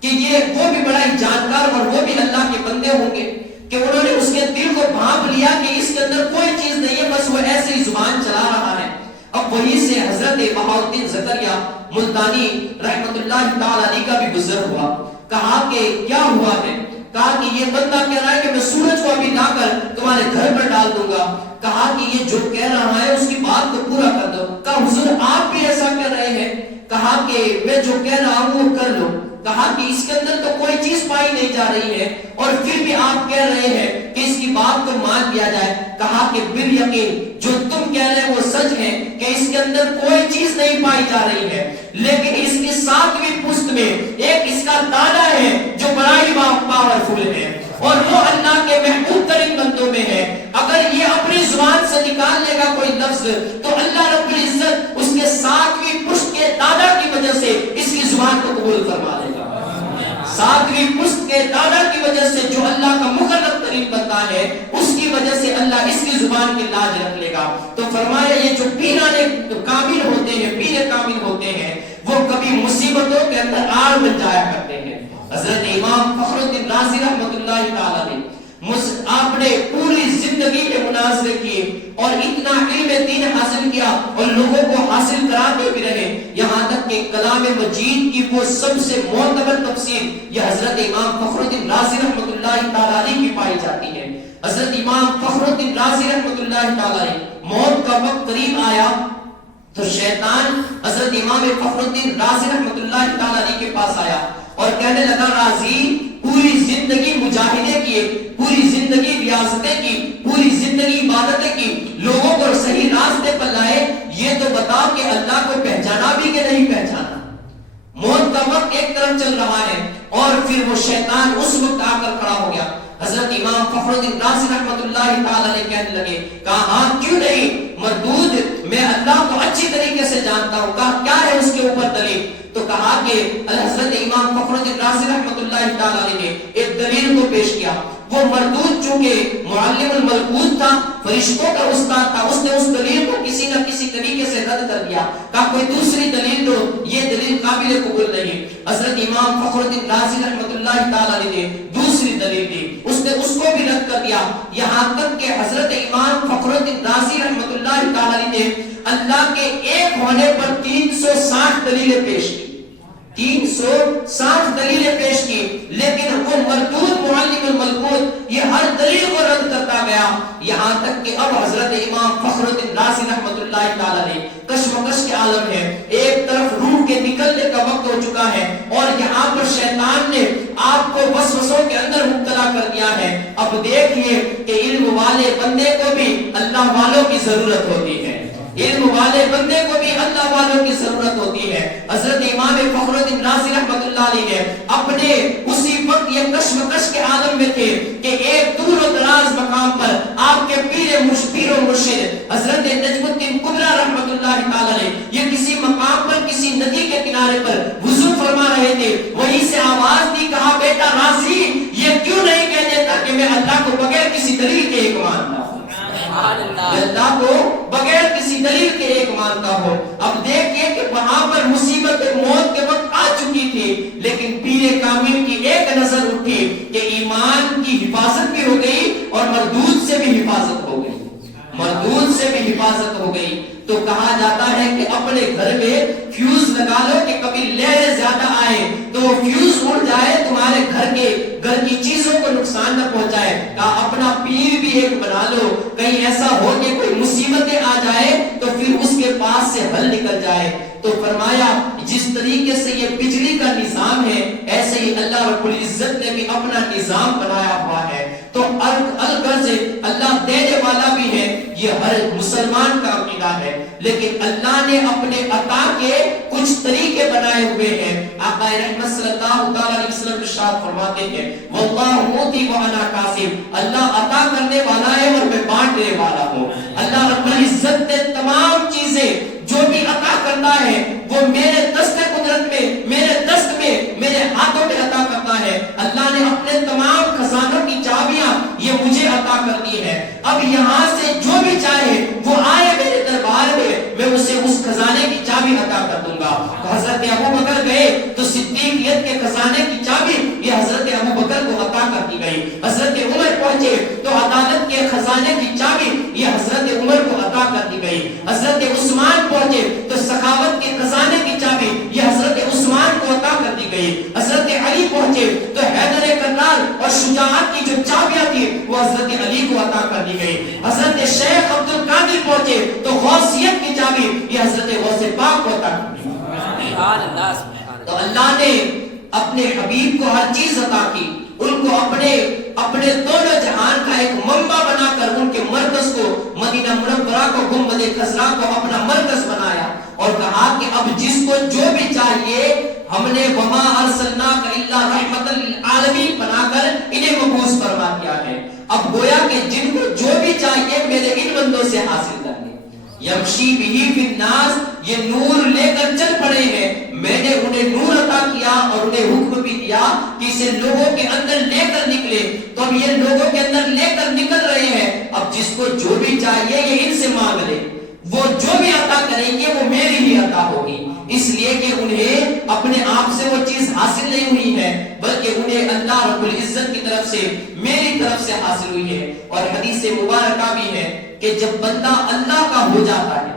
کہ یہ وہ بھی بڑا ہی جانکار اور وہ بھی اللہ کے بندے ہوں گے, کہ انہوں نے اس کے دل کو بھانپ لیا کہ اس کے اندر کوئی چیز نہیں ہے, بس وہ ایسے ہی زبان چلا رہا ہے. اب وہیں سے حضرت بہاؤالدین زکریا ملتانی رحمت اللہ تعالی علیہ کا بھی گزر ہوا. کہا کہ کیا ہوا ہے, کہا کہ یہ بندہ کہہ رہا ہے کہ میں سورج کو ابھی لا کر تمہارے گھر پر ڈال دوں گا. کہا کہ یہ جو کہہ رہا ہے اس کی بات کو پورا کر دو. کہا حضور آپ بھی ایسا کہہ رہے ہیں. کہا کہ میں جو کہہ رہا ہوں وہ کر لو. کہا کہ اس کے اندر تو کوئی چیز پائی نہیں جا رہی ہے اور پھر بھی آپ کہہ رہے ہیں کہ اس کی بات کو مان لیا جائے. کہا کہ بالیقین جو تم کہہ رہے ہیں وہ سچ ہے کہ اس کے اندر کوئی چیز نہیں پائی جا رہی ہے, لیکن اس کی ساتویں پشت میں ایک اس کا دادا ہے جو بڑا ہی پاورفل ہے اور وہ اللہ کے محبوب ترین بندوں میں ہے. اگر یہ اپنی زبان سے نکال لے گا کوئی لفظ تو اللہ رب العزت اس کے ساتویں پشت کے دادا کی وجہ سے اس کی زبان کو قبول فرما لے گا. ساتویں پشت کے دادا کی وجہ سے جو اللہ کا مقرب ترین بندہ ہے اس کی وجہ سے اللہ اس کی زبان کی لاج رکھ لے گا. تو فرمایا یہ جو پیرانے کامل ہوتے ہیں, پیرے کامل ہوتے ہیں, وہ کبھی مصیبتوں کے اندر آڑ بن جایا کرتے ہیں. حضرت امام فخر الدین رازی رحمۃ اللہ تعالی علیہ آپ نے پوری زندگی کے مناظرے کیے اور اتنا علم دین حاصل کیا اور لوگوں کو حاصل کراتے بھی رہے، یہاں تک کہ کلام مجید کی وہ سب سے معتبر تفسیر یہ حضرت امام فخر الدین رازی رحمۃ اللہ تعالی علیہ کی پائی جاتی ہے۔ حضرت امام فخر الدین رازی رحمۃ اللہ تعالی علیہ موت کا وقت قریب آیا تو شیطان حضرت امام فخر الدین رازی رحمۃ اللہ تعالی علیہ کے پاس آیا اور کہنے لگا، رازی پوری زندگی مجاہدے کیے، پوری زندگی ریاستیں کی، پوری زندگی عبادتیں کی، لوگوں کو صحیح راستے پر لائے، یہ تو بتا کہ اللہ کو پہچانا بھی کہ نہیں پہچانا۔ موت کا وقت ایک طرف چل رہا ہے اور پھر وہ شیطان اس وقت آ کر کھڑا ہو گیا۔ حضرت امام فخر الدین رازی رحمۃ اللہ تعالی علیہ کہنے لگے، کہا ہاں کیوں نہیں مردود، میں اللہ کو اچھی طریقے سے جانتا ہوں، کہا کیا ہے اس کے اوپر دلیل؟ تو کہا کہ حضرت امام فخر الدین رازی رحمۃ اللہ تعالی علیہ نے ایک دلیل کو پیش کیا۔ وہ مردود چونکہ معلم الملکوت تھا، فرشتوں کا استاد تھا، اس نے اس دلیل کو کسی نہ کسی طریقے سے رد کر دیا، کہا کوئی دوسری دلیل دو، یہ دلیل قابل قبول نہیں۔ حضرت امام فخر الدین رازی رحمۃ اللہ تعالی علیہ نے دوسری دلیل دی، اس نے اس کو بھی رد کر دیا، یہاں تک کہ حضرت امام فخر الدین رازی رحمۃ اللہ تعالی علیہ نے اللہ کے ایک ہونے پر 360 دلیلیں پیش کی، 360 دلیلیں پیش کی، لیکن وہ مردود معلم الملکوت یہ ہر دلیل کو رد کرتا گیا، یہاں تک کہ اب حضرت امام فخر الدین رازی رحمۃ اللہ تعالی علیہ کشمکش کے عالم ہے، ایک طرف روح کے نکلنے کا وقت ہو چکا ہے اور یہاں پر شیطان نے آپ کو وسوسوں کے اندر مبتلا کر دیا ہے۔ اب دیکھیے کہ علم والے بندے کو بھی اللہ والوں کی ضرورت ہوتی ہے، علم والے بندے کو بھی اللہ والوں کی ضرورت ہوتی ہے۔ حضرت امام فخر الدین رازی رحمۃ اللہ علیہ نے اپنے اسی وقت یہ کشمکش کے عالم میں تھے کہ ایک دور و دراز مقام پر آپ کے پیر و مرشد حضرت نجم الدین کبریٰ رحمۃ اللہ تعالی علیہ یہ کسی مقام پر کسی ندی کے کنارے پر وضو فرما رہے تھے، وہیں سے آواز دی، کہا بیٹا رازی یہ کیوں نہیں کہہ دیتا کہ میں اللہ کو بغیر کسی دلیل کے ایک مانتا ہوں، اللہ کو بغیر کسی دلیل کے ایک مانتا ہو۔ اب دیکھئے کہ وہاں پر مصیبت موت کے وقت آ چکی تھی، لیکن پیر کامل کی ایک نظر اٹھی کہ ایمان کی حفاظت بھی ہو گئی اور مردود سے بھی حفاظت ہو گئی، مردود سے بھی حفاظت ہو گئی۔ تو کہا جاتا ہے کہ اپنے گھر میں فیوز لگا لو کہ کبھی لہریں زیادہ آئے تو فیوز اڑ جائے، تمہارے گھر کی چیزوں کو نقصان نہ پہنچائے، کہا اپنا پیر بھی ایک بنا لو، کہیں ایسا ہو کہ کوئی مصیبتیں آ جائے تو پھر اس کے پاس سے حل نکل جائے۔ تو فرمایا جس طریقے سے یہ بجلی کا نظام ہے ایسے ہی اللہ رب العزت نے بھی اپنا نظام بنایا ہوا ہے، تو الغرض اللہ دینے والا بھی ہے، یہ ہر مسلمان کا عقیدہ ہے، لیکن اللہ نے اپنے عطا کے کچھ طریقے بنائے ہوئے ہیں۔ آقا رحمت صلی اللہ علیہ وسلم ارشاد فرماتے ہیں واللہ موتی وانا قاسم، اللہ عطا کرنے والا ہے اور میں بانٹنے والا ہوں۔ اللہ رب العزت نے تمام چیزیں جو بھی عطا کرتا ہے وہ میرے دست قدرت میں، میرے دست میں، میرے ہاتھوں میں عطا کرتا ہے۔ اللہ نے اپنے تمام خزانوں کی چابیاں یہ مجھے عطا کر دی ہے، اب یہاں سے جو بھی چاہے وہ آئے میرے دربار میں اسے اس خزانے کی چابی عطا کر دوں گا۔ تو حضرت ابو بکر گئے تو صدیقیت کے خزانے کی چابی یہ حضرت ابو بکر کو عطا کر دی گئی، حضرت عمر پہنچے تو عدالت کے خزانے کی چابی یہ حضرت عمر کو عطا کر دی گئی، حضرت عثمان پہنچے تو سخاوت کے خزانے کی چابی یہ حضرت عثمان کو عطا کر دی گئی، حضرت علی پہنچے تو حیدر کرار اور شجاعت کی جو چابیاں تھی وہ حضرت علی کو عطا کر دی گئی، حضرت شیخ عبد القادر پہنچے تو غوثیت کی چابی یہ حضرت غوث پاک کو عطا کر دی گئی۔ تو اللہ نے اپنے حبیب کو ہر چیز عطا کی، ان کو اپنے دونوں جہان کا ایک منبع بنا کر ان کے مرکز کو مدینہ منورہ کو گنبد خضرا کو اپنا مرکز بنایا اور کہا کہ اب جس کو جو بھی چاہیے ہم نے وما ارسلناک الا رحمت للعالمین بنا کر انہیں مبعوث فرما دیا ہے۔ اب گویا کہ جن کو جو بھی چاہیے میرے ان بندوں سے حاصل کرنے، یمشی بہی فی الناس، یہ نور لے کر چل پڑے ہیں، میں نے انہیں نور عطا کیا اور انہیں حکم بھی دیا کہ اسے لوگوں کے اندر لے کر نکلے، تو اب یہ لوگوں کے اندر لے کر نکل رہے ہیں، اب جس کو جو بھی چاہیے یہ ان سے مانگ لے، وہ جو بھی عطا کریں گے وہ میری ہی عطا ہوگی۔ اس لیے کہ انہیں اپنے آپ سے وہ چیز حاصل نہیں ہوئی ہے، بلکہ انہیں اللہ رب العزت کی طرف سے، میری طرف سے حاصل ہوئی ہے۔ اور حدیث مبارکہ بھی ہے کہ جب بندہ اللہ کا ہو جاتا ہے،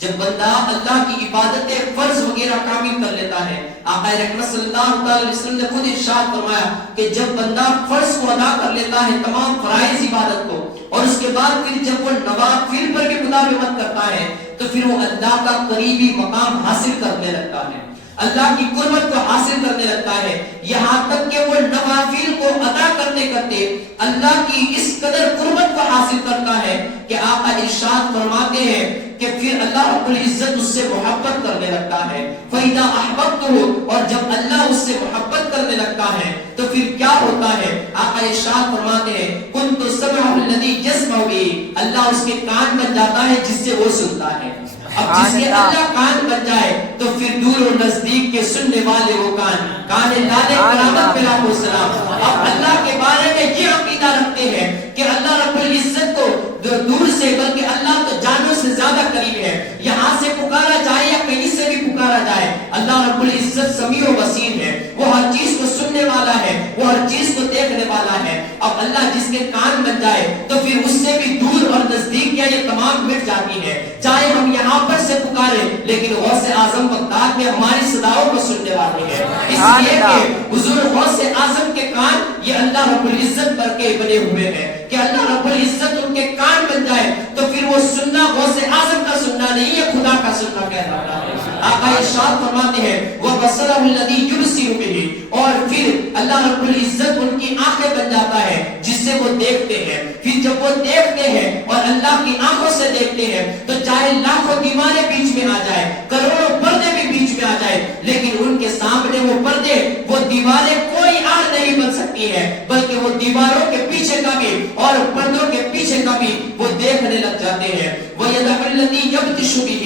جب بندہ اللہ کی عبادتیں فرض وغیرہ کامل کر لیتا ہے، آقا رحمت صلی اللہ علیہ وسلم نے خود ارشاد فرمایا کہ جب بندہ فرض کو ادا کر لیتا ہے، تمام فرائض عبادت کو، اور اس کے بعد پھر جب وہ نوافل پر بھی مداومت کرتا ہے تو پھر وہ اللہ کا قریبی مقام حاصل کرنے لگتا ہے، اللہ کی قربت کو حاصل کرنے لگتا ہے، یہاں تک کہ وہ نوافل کو ادا کرتے کرتے اللہ کی اس قدر قربت کو حاصل کرتا ہے کہ آقا ارشاد فرماتے ہیں کہ پھر اللہ رب العزت اس سے محبت کرنے لگتا ہے۔ فَإِذَا أَحْبَبْتُهُ، اور جب اللہ اس سے محبت کرنے لگتا ہے تو پھر کیا ہوتا ہے؟ آقا ارشاد فرماتے ہیں كُنْتُ سَمْعَهُ الَّذِي يَسْمَعُ بِهِ، اللہ اس کے کان بن جاتا ہے جس سے وہ سنتا ہے۔ اب جس کے اللہ کان بن جائے تو پھر دور و نزدیک کے سننے والے وہ کان لانے کرامت پہ لاکھوں سلام۔ اب اللہ کے بارے میں یہ عقیدہ رکھتے ہیں کہ اللہ رب العزت کو دور سے، بلکہ اللہ تو جانوں سے زیادہ قریب ہے، یہاں سے پکارا جائے یا کہیں سے بھی پکارا جائے، اللہ رب العزت سمیع و بصیر ہے، وہ ہر چیز کو سننے والا ہے، وہ ہر چیز کو دیکھنے والا ہے۔ اب اللہ جس کے کان بن جائے تو پھر اس سے بھی دور اور نزدیک کیا یہ تمام مٹ جاتی ہے، چاہے ہم یہاں پر سے پکارے لیکن غوث اعظم بغداد میں ہماری صداؤں کو سننے والے ہیں، اس لیے کہ حضور غوث اعظم کے کان یہ اللہ رب العزت پر کے بنے ہوئے ہیں کہ اللہ رب العزت ان کے کان بن جائے تو پھر وہ سننا غوث اعظم کا سننا نہیں ہے، خدا کا سننا کہلاتا ہے۔ آقا ارشاد فرماتے ہیں وَبَصَرَهُ الَّذِي يُبْصِرُ بِهِ، اور پھر اللہ رب العزت ان کی آنکھیں بن جاتا ہے جس سے وہ دیکھتے ہیں۔ پھر جب وہ دیکھتے ہیں اور اللہ کی آنکھوں سے دیکھتے ہیں تو چاہے لاکھوں دیواریں بیچ میں آ جائے، کروڑوں پردے بھی بیچ میں آ جائے، لیکن ان کے سامنے وہ پردے، وہ دیواریں کوئی آڑ نہیں بن سکتی ہے، بلکہ وہ دیواروں کے پیچھے کا بھی اور پردوں کے پیچھے کا بھی وہ دیکھنے لگ جاتے ہیں۔ وَيَدَعُ الَّذِي يَبْطِشُ بِهِ،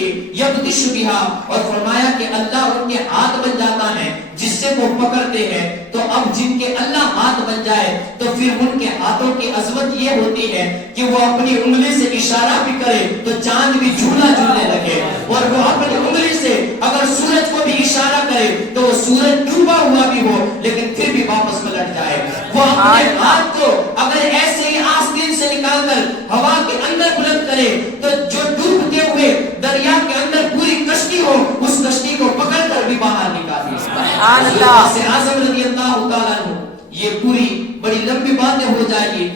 اور فرمایا کہ اللہ ان کے ہاتھ بن جاتا ہے جس سے وہ پکڑتے ہیں۔ تو اب جن کے اللہ ہاتھ بن جائے تو پھر ان کے ہاتھوں کی عظمت یہ ہوتی ہے کہ وہ اپنی انگلی سے اشارہ بھی کرے تو چاند بھی جھولا جھولنے لگے، اور وہ اپنی انگلی سے اگر سورج کو بھی اشارہ کرے تو وہ سورج ڈوبا ہوا بھی ہو لیکن پھر بھی واپس پلٹ جائے۔ وہ اپنے ہاتھ کو اگر ایسے ہی آستین سے نکال کر ہوا کے اندر بلند کرے تو جو ڈوبتے ہوئے دریا کے اندر پوری کشتی ہو اس کشتی کو پکڑ کر بھی باہر نکالے۔ سبحان اللہ۔ اعظم رضی اللہ تعالیٰ عنہ، یہ پوری بڑی لمبی باتیں ہو جائے گی۔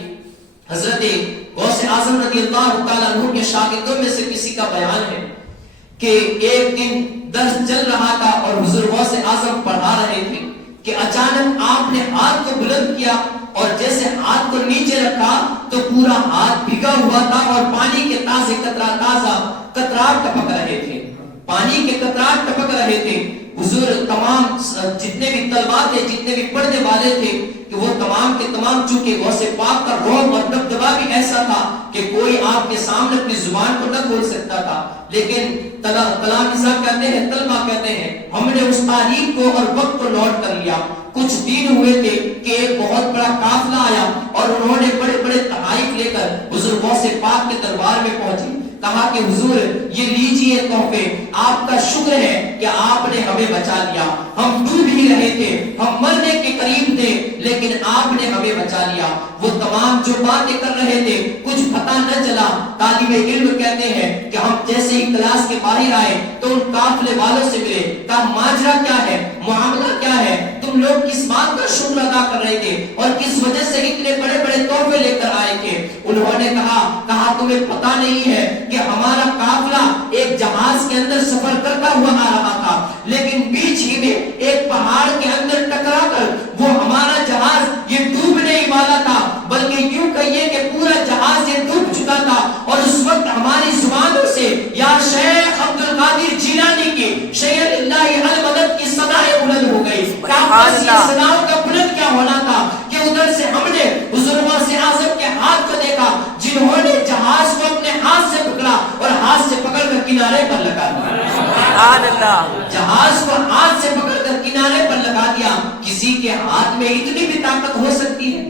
حضرت غوث اعظم رضی اللہ تعالیٰ عنہ کے شاگردوں میں سے کسی کا بیان ہے کہ ایک دن درس چل رہا تھا اور حضور غوث اعظم پڑھا رہے تھے کہ اچانک آپ نے ہاتھ کو بلند کیا اور جیسے ہاتھ کو نیچے رکھا تو پورا ہاتھ بھیگا ہوا تھا اور پانی کے تازہ قطرات ٹپک رہے تھے، پانی کے قطرات ٹپک رہے تھے۔ حضور تمام جتنے بھی طلباء تھے، جتنے بھی پڑھنے والے تھے کہ وہ تمام کے تمام، چونکہ غوث پاک کا رعب اور دبدبا بھی ایسا تھا کہ کوئی آپ کے سامنے اپنی زبان کو نہ کھول سکتا تھا، لیکن تلامذہ کہتے ہیں، طلباء کہتے ہیں ہم نے اس تاریخ کو اور وقت کو نوٹ کر لیا۔ کچھ دن ہوئے تھے کہ ایک بہت بڑا قافلہ آیا اور انہوں نے بڑے بڑے تحائف لے کر حضور غوث پاک کے دربار میں پہنچے، کہا کہ حضور یہ لیجئے تحفے، آپ کا شکر ہے کہ آپ نے ہمیں بچا لیا، ہم ڈوب ہی رہے تھے، ہم مرنے کے قریب تھے لیکن آپ نے ہمیں بچا لیا۔ وہ تمام جو باتیں کر رہے تھے کچھ پتہ نہ چلا۔ طالب علم کہتے ہیں کہ ہم جیسے ہی کلاس کے باہر آئے تو ان قافلے والوں سے ملے، کہا ماجرا کیا ہے، معاملہ کیا ہے، تم لوگ کس بات کا شکر ادا کر رہے تھے اور کس وجہ سے اتنے بڑے بڑے تحفے لے کر آئے تھے؟ انہوں نے کہا تمہیں پتہ نہیں ہے کہ ہمارا قافلہ ایک جہاز کے اندر سفر کرتا ہوا آ رہا تھا، لیکن بیچ ہی میں ایک پہاڑ کے اندر ٹکرا کر وہ ہمارا جہاز یہ ڈوبنے ہی والا تھا، بلکہ یوں کہیے کہ پورا جہاز یہ ڈوب چکا تھا، اور اس وقت ہماری زبانوں سے یا شیخ عبد القادر جیلانی کی شیخ اللہ المدد کی صدائیں بلند ہو گئی۔ صداؤں کا بلند کیا ہونا تھا کہ ادھر سے ہم نے حضور غوث اعظم کے ہاتھ کو دیکھا جنہوں نے جہاز کو اپنے ہاتھ سے پکڑا اور ہاتھ سے پکڑ کر کنارے پر لگا دیا۔ جہاز کو ہاتھ سے پکڑ کر کنارے پر لگا دیا۔ کسی کے ہاتھ میں اتنی بھی طاقت ہو سکتی ہے؟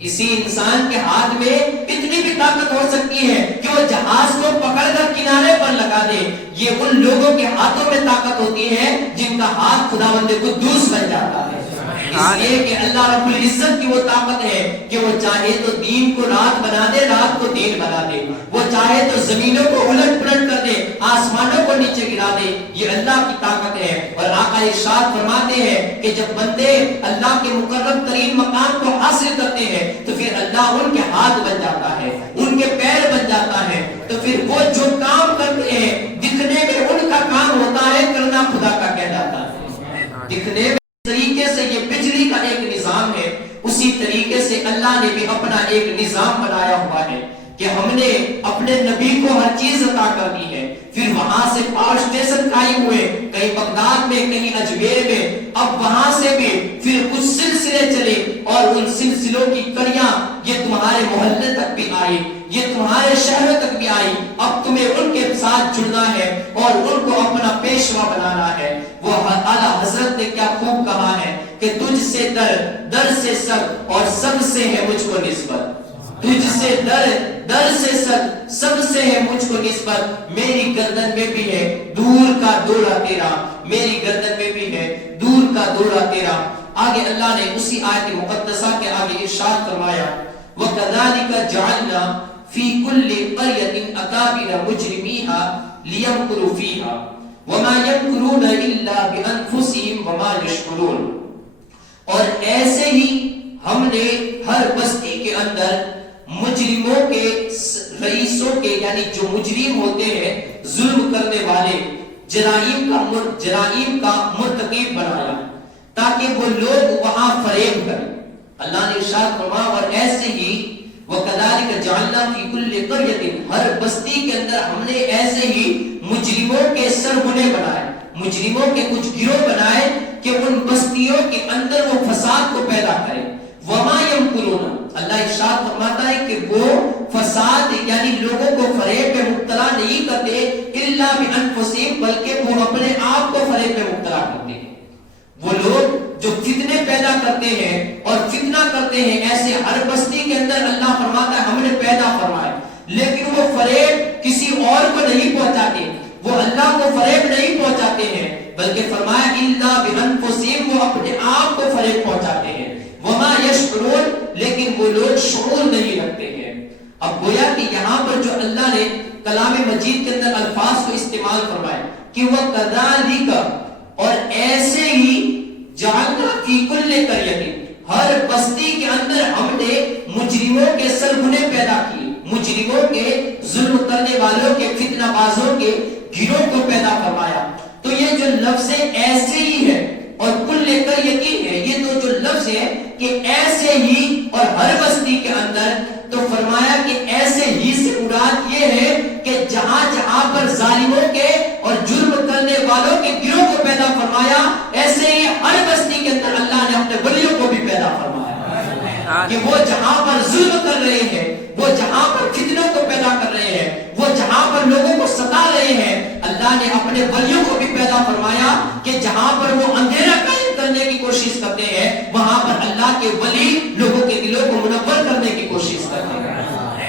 اسی انسان کے ہاتھ میں اتنی بھی طاقت ہو سکتی ہے کہ وہ جہاز کو پکڑ کر کنارے پر لگا دے. یہ ان لوگوں کے ہاتھوں میں طاقت ہوتی ہے جن کا ہاتھ خداوند قدوس بن جاتا ہے. اس لیے کہ اللہ رب العزت کی وہ طاقت ہے کہ وہ چاہے تو دین کو رات بنا دے, رات کو دن بنا دے. وہ چاہے تو زمینوں کو الٹ پلٹ کر دے, آسمانوں کو نیچے گرا دے. یہ اللہ کی طاقت ہے. اور آقا ارشاد فرماتے ہیں کہ جب بندے اللہ کے مقرب ترین مقام کو حاصل کرتے ہیں تو پھر اللہ ان کے ہاتھ بن جاتا ہے, ان کے پیر بن جاتا ہے. تو پھر وہ جو کام کرتے ہیں دکھنے میں ان کا کام ہوتا ہے, کرنا خدا کا کہلاتا ہے. دکھنے میں طریقے سے یہ بجلی کا ایک نظام ہے, اسی طریقے سے اللہ نے بھی اپنا ایک نظام بنایا ہوا ہے کہ ہم نے اپنے نبی کو ہر چیز عطا کر دی ہے. پھر وہاں سے پاور اسٹیشن قائم ہوئے, کہیں بغداد میں, کہیں اجمیر میں. اب وہاں سے بھی پھر کچھ سلسلے چلے اور ان سلسلوں کی کڑیاں یہ تمہارے محلے تک بھی آئی, یہ تمہارے شہروں تک بھی آئی. اب تمہیں ان کے ساتھ جڑنا ہے اور ان کو اپنا پیشوا بنانا ہے. وہ اعلیٰ حضرت نے کیا خوب کہا ہے کہ تجھ سے در, در سے سب اور سب سے ہے مجھ کو نسبت. تجھ سے در, در سے سب, سب سے ہے مجھ کو نسبت. میری گردن میں بھی ہے دور کا دورہ تیرا, میری گردن میں بھی ہے دور کا دورہ تیرا. آگے اللہ نے اسی آیت مقدسہ کے آگے ارشاد فرمایا وَكَذَلِكَ جَعَلْنَا فِي كُلِّ قَرْيَةٍ أَكَابِرَ مُجْرِمِيهَا لِيَمْكُرُوا فِيهَا وَمَا يَمْكُرُونَ إِلَّا بِأَنفُسِهِمْ وَمَا يَشْعُرُونَ. اور ایسے ہی ہم نے ہر بستی کے اندر مجرموں کے رئیسوں کے, یعنی جو مجرم ہوتے ہیں, ظلم کرنے والے, جرائم کا مرتکب بنایا تاکہ وہ لوگ وہاں فریب کریں. اللہ نے ارشاد فرمایا اور ایسے ہی وَكَذَلِكَ جَعَلْنَا فِي كُلِّ قَرْيَةٍ, ہر بستی کے اندر ہم نے ایسے ہی مجرموں کے سرغنے بنائے, مجرموں کے کچھ گروہ بنائے کہ ان بستیوں کے اندر وہ فساد کو پیدا کریں. وَمَا يَمْكُرُونَ, اللہ ارشاد فرماتا ہے کہ وہ فساد یعنی لوگوں کو فریب میں مبتلا نہیں کرتے الا بانفسہم, بلکہ وہ اپنے آپ کو فریب میں مبتلا کرتے ہیں. وہ لوگ جو فتنے پیدا کرتے ہیں اور فتنہ کرتے ہیں, ایسے ہر بستی کے اندر اللہ فرماتا ہے ہم نے پیدا فرمایا, لیکن وہ فریب کسی اور کو نہیں پہنچاتے, وہ اللہ کو فریب نہیں پہنچاتے ہیں, بلکہ فرمایا الا بانفسہم, وہ اپنے آپ کو فریب پہنچاتے ہیں. وما یشعرون, لیکن وہ لوگ شعور نہیں رکھتے ہیں. اب گویا کہ یہاں پر جو اللہ نے کلام مجید کے اندر الفاظ کو استعمال فرمائے کہ وہ کذالک, اور ایسے ہی جعلنا فی کل قریۃ, ہر بستی کے اندر ہم نے مجرموں کے سرغنے پیدا کیے, مجرموں کے, ظلم کرنے والوں کے, فتنہ بازوں کے گروہ کو پیدا فرمایا. تو یہ جو لفظ ایسے ہی ہے اور کل قریۃ ہے, یہ تو جو لفظ ہے کہ ایسے ہی اور ہر بستی کے اندر, تو فرمایا کہ ایسے ہی سے مراد یہ ہے کہ جہاں جہاں پر ظالموں کے اور جرم کرنے والوں کے گروہ کو پیدا فرمایا, ایسے ہی ہر بستی کے اندر اللہ نے اپنے ولیوں کو بھی پیدا فرمایا کہ وہ جہاں پر ظلم کر رہے ہیں, وہ جہاں پر فتنوں کو پیدا کر رہے ہیں, وہ جہاں پر لوگوں کو ستا رہے ہیں, اللہ نے اپنے ولیوں کو بھی پیدا فرمایا کہ جہاں پر وہ اندھیرا قائم کرنے کی کوشش کرتے ہیں, وہاں پر اللہ کے ولی لوگوں کے دلوں کو منور کرنے کی کوشش کرتے ہیں.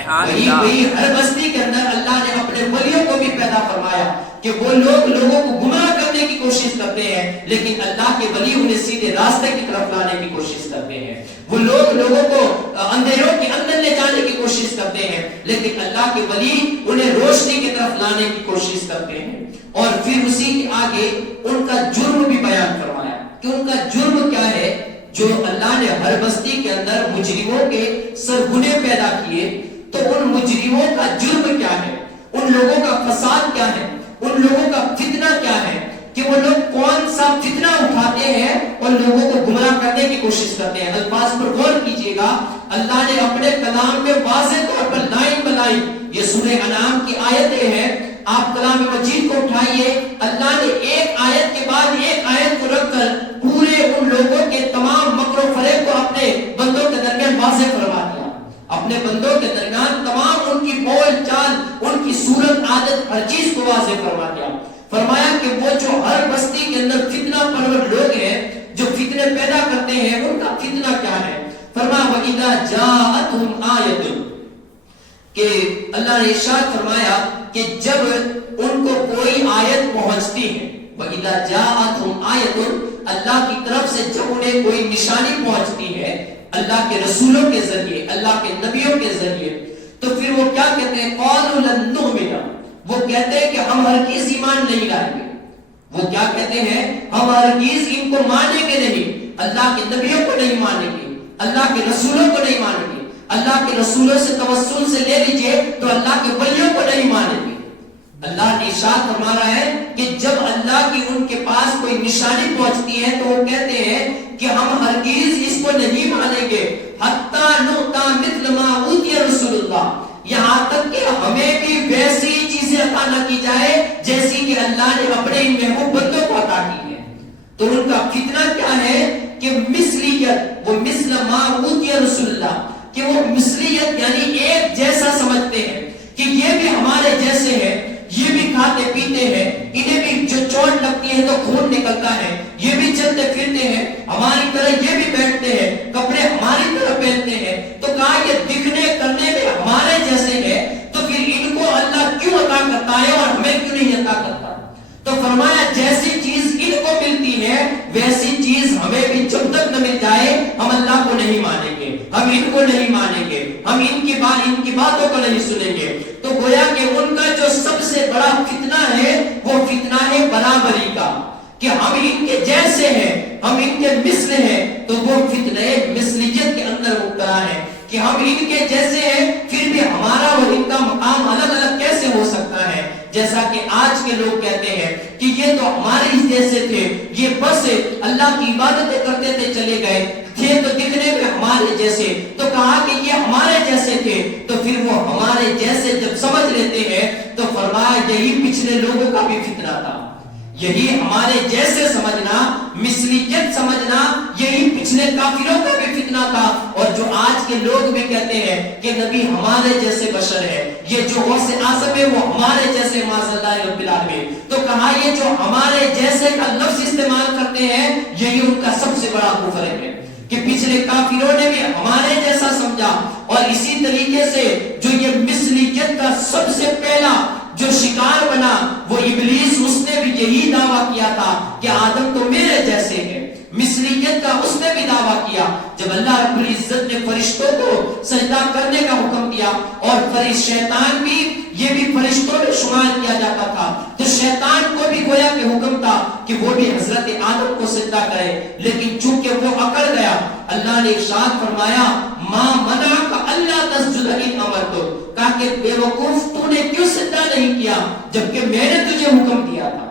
وہی ہر بستی کے اندر اللہ نے اپنے ولیوں کو بھی پیدا فرمایا کہ وہ لوگ لوگوں کو گمراہ کرنے کی کوشش کرتے ہیں, لیکن اللہ کے ولی انہیں سیدھے راستے کی طرف لانے کی کوشش کرتے ہیں. وہ لوگ لوگوں کو اندھیروں کے اندر لے جانے کی کوشش کرتے ہیں, لیکن اللہ کے ولی انہیں روشنی کی طرف لانے کی کوشش کرتے ہیں. اور پھر اسی کے آگے ان کا جرم بھی بیان فرمایا کہ ان کا جرم کیا ہے. جو اللہ نے ہر بستی کے اندر مجرموں کے سرغنے پیدا کیے, تو ان مجرموں کا جرم کیا ہے, ان لوگوں کا فساد کیا ہے, ان لوگوں کا فتنہ کیا ہے, کہ وہ لوگ کون سا فتنہ اٹھاتے ہیں اور لوگوں کو گمراہ کرنے کی کوشش کرتے ہیں. الفاظ پر غور کیجئے گا, اللہ نے اپنے کلام میں واضح طور پر لائن بنائی. یہ سورہ انعام کی آیتیں ہیں, آپ کلام مجید کو اٹھائیے, اللہ نے ایک آیت کے بعد ایک آیت کو رکھ کر پورے ان لوگوں کے تمام مکر و فریب کو اپنے بندوں کے درمیان واضح فرما دیا. اپنے بندوں کے درمیان تمام ان کی بول چال, ان کی صورت, عادت, ہر چیز کو واضح فرما دیا. فرمایا کہ وہ جو ہر بستی کے اندر فتنہ پرور لوگ ہیں, جو فتنے پیدا کرتے ہیں, ان کا فتنہ کیا ہے. فرمایا وَإِذَا جَاءَتْهُمْ آیَةٌ کہ اللہ نے ارشاد فرمایا کہ جب ان کو کوئی آیت پہنچتی ہے، وَإِذَا جَاءَتْهُمْ آیَةٌ اللہ کی طرف سے جب انہیں کوئی نشانی پہنچتی ہے اللہ کے رسولوں کے ذریعے، اللہ کے نبیوں کے ذریعے، تو پھر وہ کیا کہتے ہیں؟ قَالُوا لَن نُؤْمِنَ، وہ کہتے ہیں کہ ہم ہرگز ایمان نہیں لائیں گے۔ وہ کیا کہتے ہیں؟ ہم ہرگز ان کو مانیں گے نہیں، اللہ کے نبیوں کو نہیں مانیں گے، اللہ کے رسولوں کو نہیں مانیں گے، اللہ کے رسولوں سے توسل سے لے لیجئے تو اللہ کے ولیوں کو نہیں مانیں گے۔ اللہ نے ارشاد فرما رہا ہے کہ جب اللہ کی ان کے پاس کوئی نشانی پہنچتی ہے تو وہ کہتے ہیں کہ ہم ہرگز اس کو نہیں مانیں گے، حتیٰ نؤتی مثل ما اوتی رسول اللہ، یہاں تک کہ ہمیں بھی ویسی چیزیں عطا نہ کی جائے جیسی کہ اللہ نے اپنے ان محبوب بندوں کو عطا کی ہے۔ تو ان کا فتنہ کیا ہے کہ مثلیت، وہ مثل ما اوتی رسول اللہ، کہ وہ مثلیت یعنی ایک جیسا سمجھتے ہیں کہ یہ بھی ہمارے جیسے ہیں، یہ بھی کھاتے پیتے ہیں، انہیں بھی جو چوٹ لگتی ہے تو خون نکلتا ہے، یہ بھی چلتے پھرتے ہیں ہماری طرح، یہ بھی بیٹھتے ہیں، کپڑے ہماری طرح پہنتے ہیں، تو کہا یہ دکھنے کرنے میں ہمارے جیسے ہیں، تو پھر ان کو اللہ کیوں عطا کرتا ہے اور ہمیں کیوں نہیں عطا کرتا؟ تو فرمایا جیسی چیز ان کو ملتی ہے ویسی چیز ہمیں بھی جب تک نہ مل جائے ہم اللہ کو نہیں مانیں گے، ہم ان کو نہیں مانیں گے، ہم ان کی باتوں کو نہیں سنیں گے۔ تو گویا کہ ان کا جو سب سے بڑا فتنہ ہے وہ فتنہ ہے برابری کا، کہ ہم ان کے جیسے ہیں، ہم ان کے مثل ہیں، تو وہ فتنہ مثلیت کے اندر مبتلا ہے کہ ہم ان کے جیسے ہیں پھر بھی ہمارا اور ان کا مقام الگ الگ کیسے ہو سکتا ہے؟ جیسا کہ آج کے لوگ کہتے ہیں کہ یہ تو ہمارے ہی جیسے تھے، یہ بس اللہ کی عبادتیں کرتے تھے چلے گئے تھے تو دکھنے میں ہمارے جیسے، تو کہا کہ یہ ہمارے جیسے تھے، تو پھر وہ ہمارے جیسے جب سمجھ لیتے ہیں تو فرمایا یہی پچھلے لوگوں کا بھی فتنہ تھا، یہی ہمارے جیسے سمجھنا، مثلیت سمجھنا، یہی پچھلے کافروں کا بھی فتنہ تھا۔ اور جو آج کے لوگ بھی کہتے ہیں کہ نبی ہمارے جیسے بشر ہے، یہ جو غوث اعظم ہے وہ ہمارے جیسے معاذ اللہ رب العالمین، تو کہا یہ جو ہمارے جیسے کا لفظ استعمال کرتے ہیں یہی ان کا سب سے بڑا کفر ہے کہ پچھلے کافروں نے بھی ہمارے جیسا سمجھا۔ اور اسی طریقے سے جو یہ مثلیت کا سب سے پہلا جو شکار بنا وہ ابلیس، اس نے بھی یہی دعویٰ کیا تھا کہ آدم تو میرے جیسے ہے، مثلیت کا اس نے بھی دعویٰ کیا۔ جب اللہ رب العزت نے فرشتوں کو سجدہ کرنے کا حکم دیا اور شیطان بھی، یہ بھی فرشتوں میں شمار کیا جاتا تھا، تو شیطان کو بھی گویا کہ حکم تھا کہ وہ بھی حضرت آدم کو سجدہ کرے، لیکن چونکہ وہ اکڑ گیا، اللہ نے ارشاد فرمایا ما منعک الا تسجد ان امرتک، کہا کہ بے وقوف تو نے کیوں سجدہ نہیں کیا جبکہ میں نے تجھے حکم دیا تھا،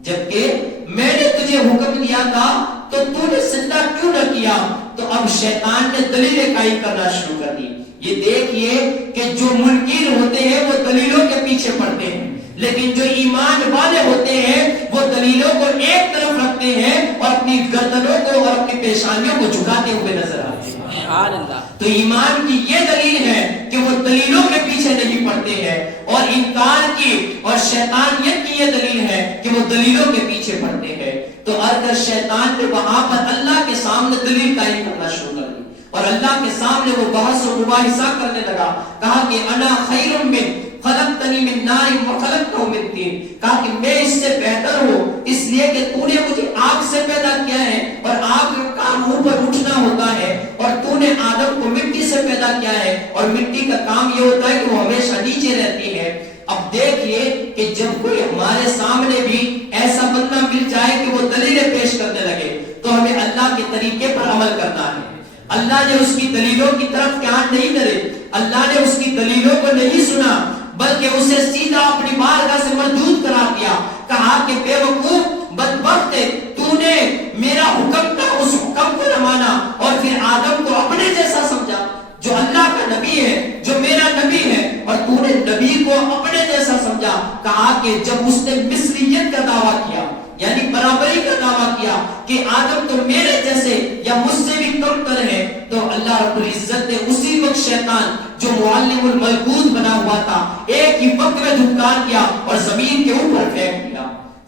جبکہ میں نے تجھے حکم دیا تھا تو نے سجدہ کیوں نہ کیا؟ تو اب شیطان نے دلیلیں قائم کرنا شروع کر دی۔ یہ دیکھیے کہ جو منکر ہوتے ہیں وہ دلیلوں کے پیچھے پڑتے ہیں، لیکن جو ایمان والے ہوتے ہیں وہ دلیلوں کو ایک طرف رکھتے ہیں اور اپنی گردنوں کو اور اپنی پیشانیوں کو جھکاتے ہوئے نظر آتے ہیں۔ تو ایمان کی یہ دلیل ہے کہ وہ دلیلوں کے پیچھے نہیں پڑتے ہیں، اور انکار کی اور شیطانیت کی یہ دلیل ہے کہ وہ دلیلوں کے پیچھے پڑتے ہیں۔ تو اگر شیطان نے وہاں پر اللہ کے سامنے دلیل قائم کرنا شروع کر دی اور اللہ کے سامنے وہ بحث و مباحثہ کرنے لگا، کہا کہ انا خیر من خلقتنی من نار وخلقتہ من طین، کہا کہ میں اس سے بہتر ہوں اس لیے کہ تو نے مجھے آگ سے پیدا کیا ہے اور آگ کا منہ پر اٹھنا ہوتا ہے، اور تو نے آدم کو مٹی سے پیدا کیا ہے اور مٹی کا کام یہ ہوتا ہے کہ وہ ہمیشہ نیچے رہتی ہے۔ اب دیکھیے کہ جب کوئی ہمارے سامنے بھی ایسا بندہ مل جائے کہ وہ دلیلیں پیش کرنے لگے تو ہمیں اللہ کے طریقے پر عمل کرنا ہے۔ اللہ نے اس کی دلیلوں کی طرف کان نہیں دھرے، اللہ نے اس کی دلیلوں کو نہیں سنا، بلکہ اسے سیدھا اپنی بارگاہ سے مردود قرار دیا، کہا کہ بے وقوف بدبخت تو نے میرا حکم تھا اس حکم کو نہ مانا اور پھر آدم کو اپنے جیسا سمجھا، جو اللہ کا نبی ہے، جو میرا نبی ہے، اور تو نے نبی کو اپنے جیسا سمجھا۔ کہا کہ جب اس نے مثلیت کا دعویٰ کیا یعنی برابری کا دعویٰ کیا کہ آدم تو میرے جیسے یا مجھ سے بھی کم تر ہے، تو اللہ رب العزت نے اسی وقت شیطان جو معلم الملکوت بنا ہوا تھا ایک ہی وقت میں دھنکار کیا اور زمین کے اوپر پھینک دیا،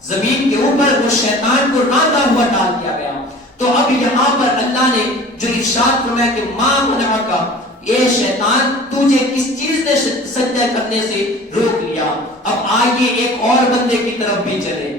زمین کے اوپر وہ شیطان کو راندا ہوا ڈال دیا گیا۔ تو اب یہاں پر اللہ نے جو ارشاد فرمایا کہ ما منعک، اے شیطان تجھے کس چیز نے سجدہ کرنے سے روک لیا؟ اب آئیے ایک اور بندے کی طرف بھی چلے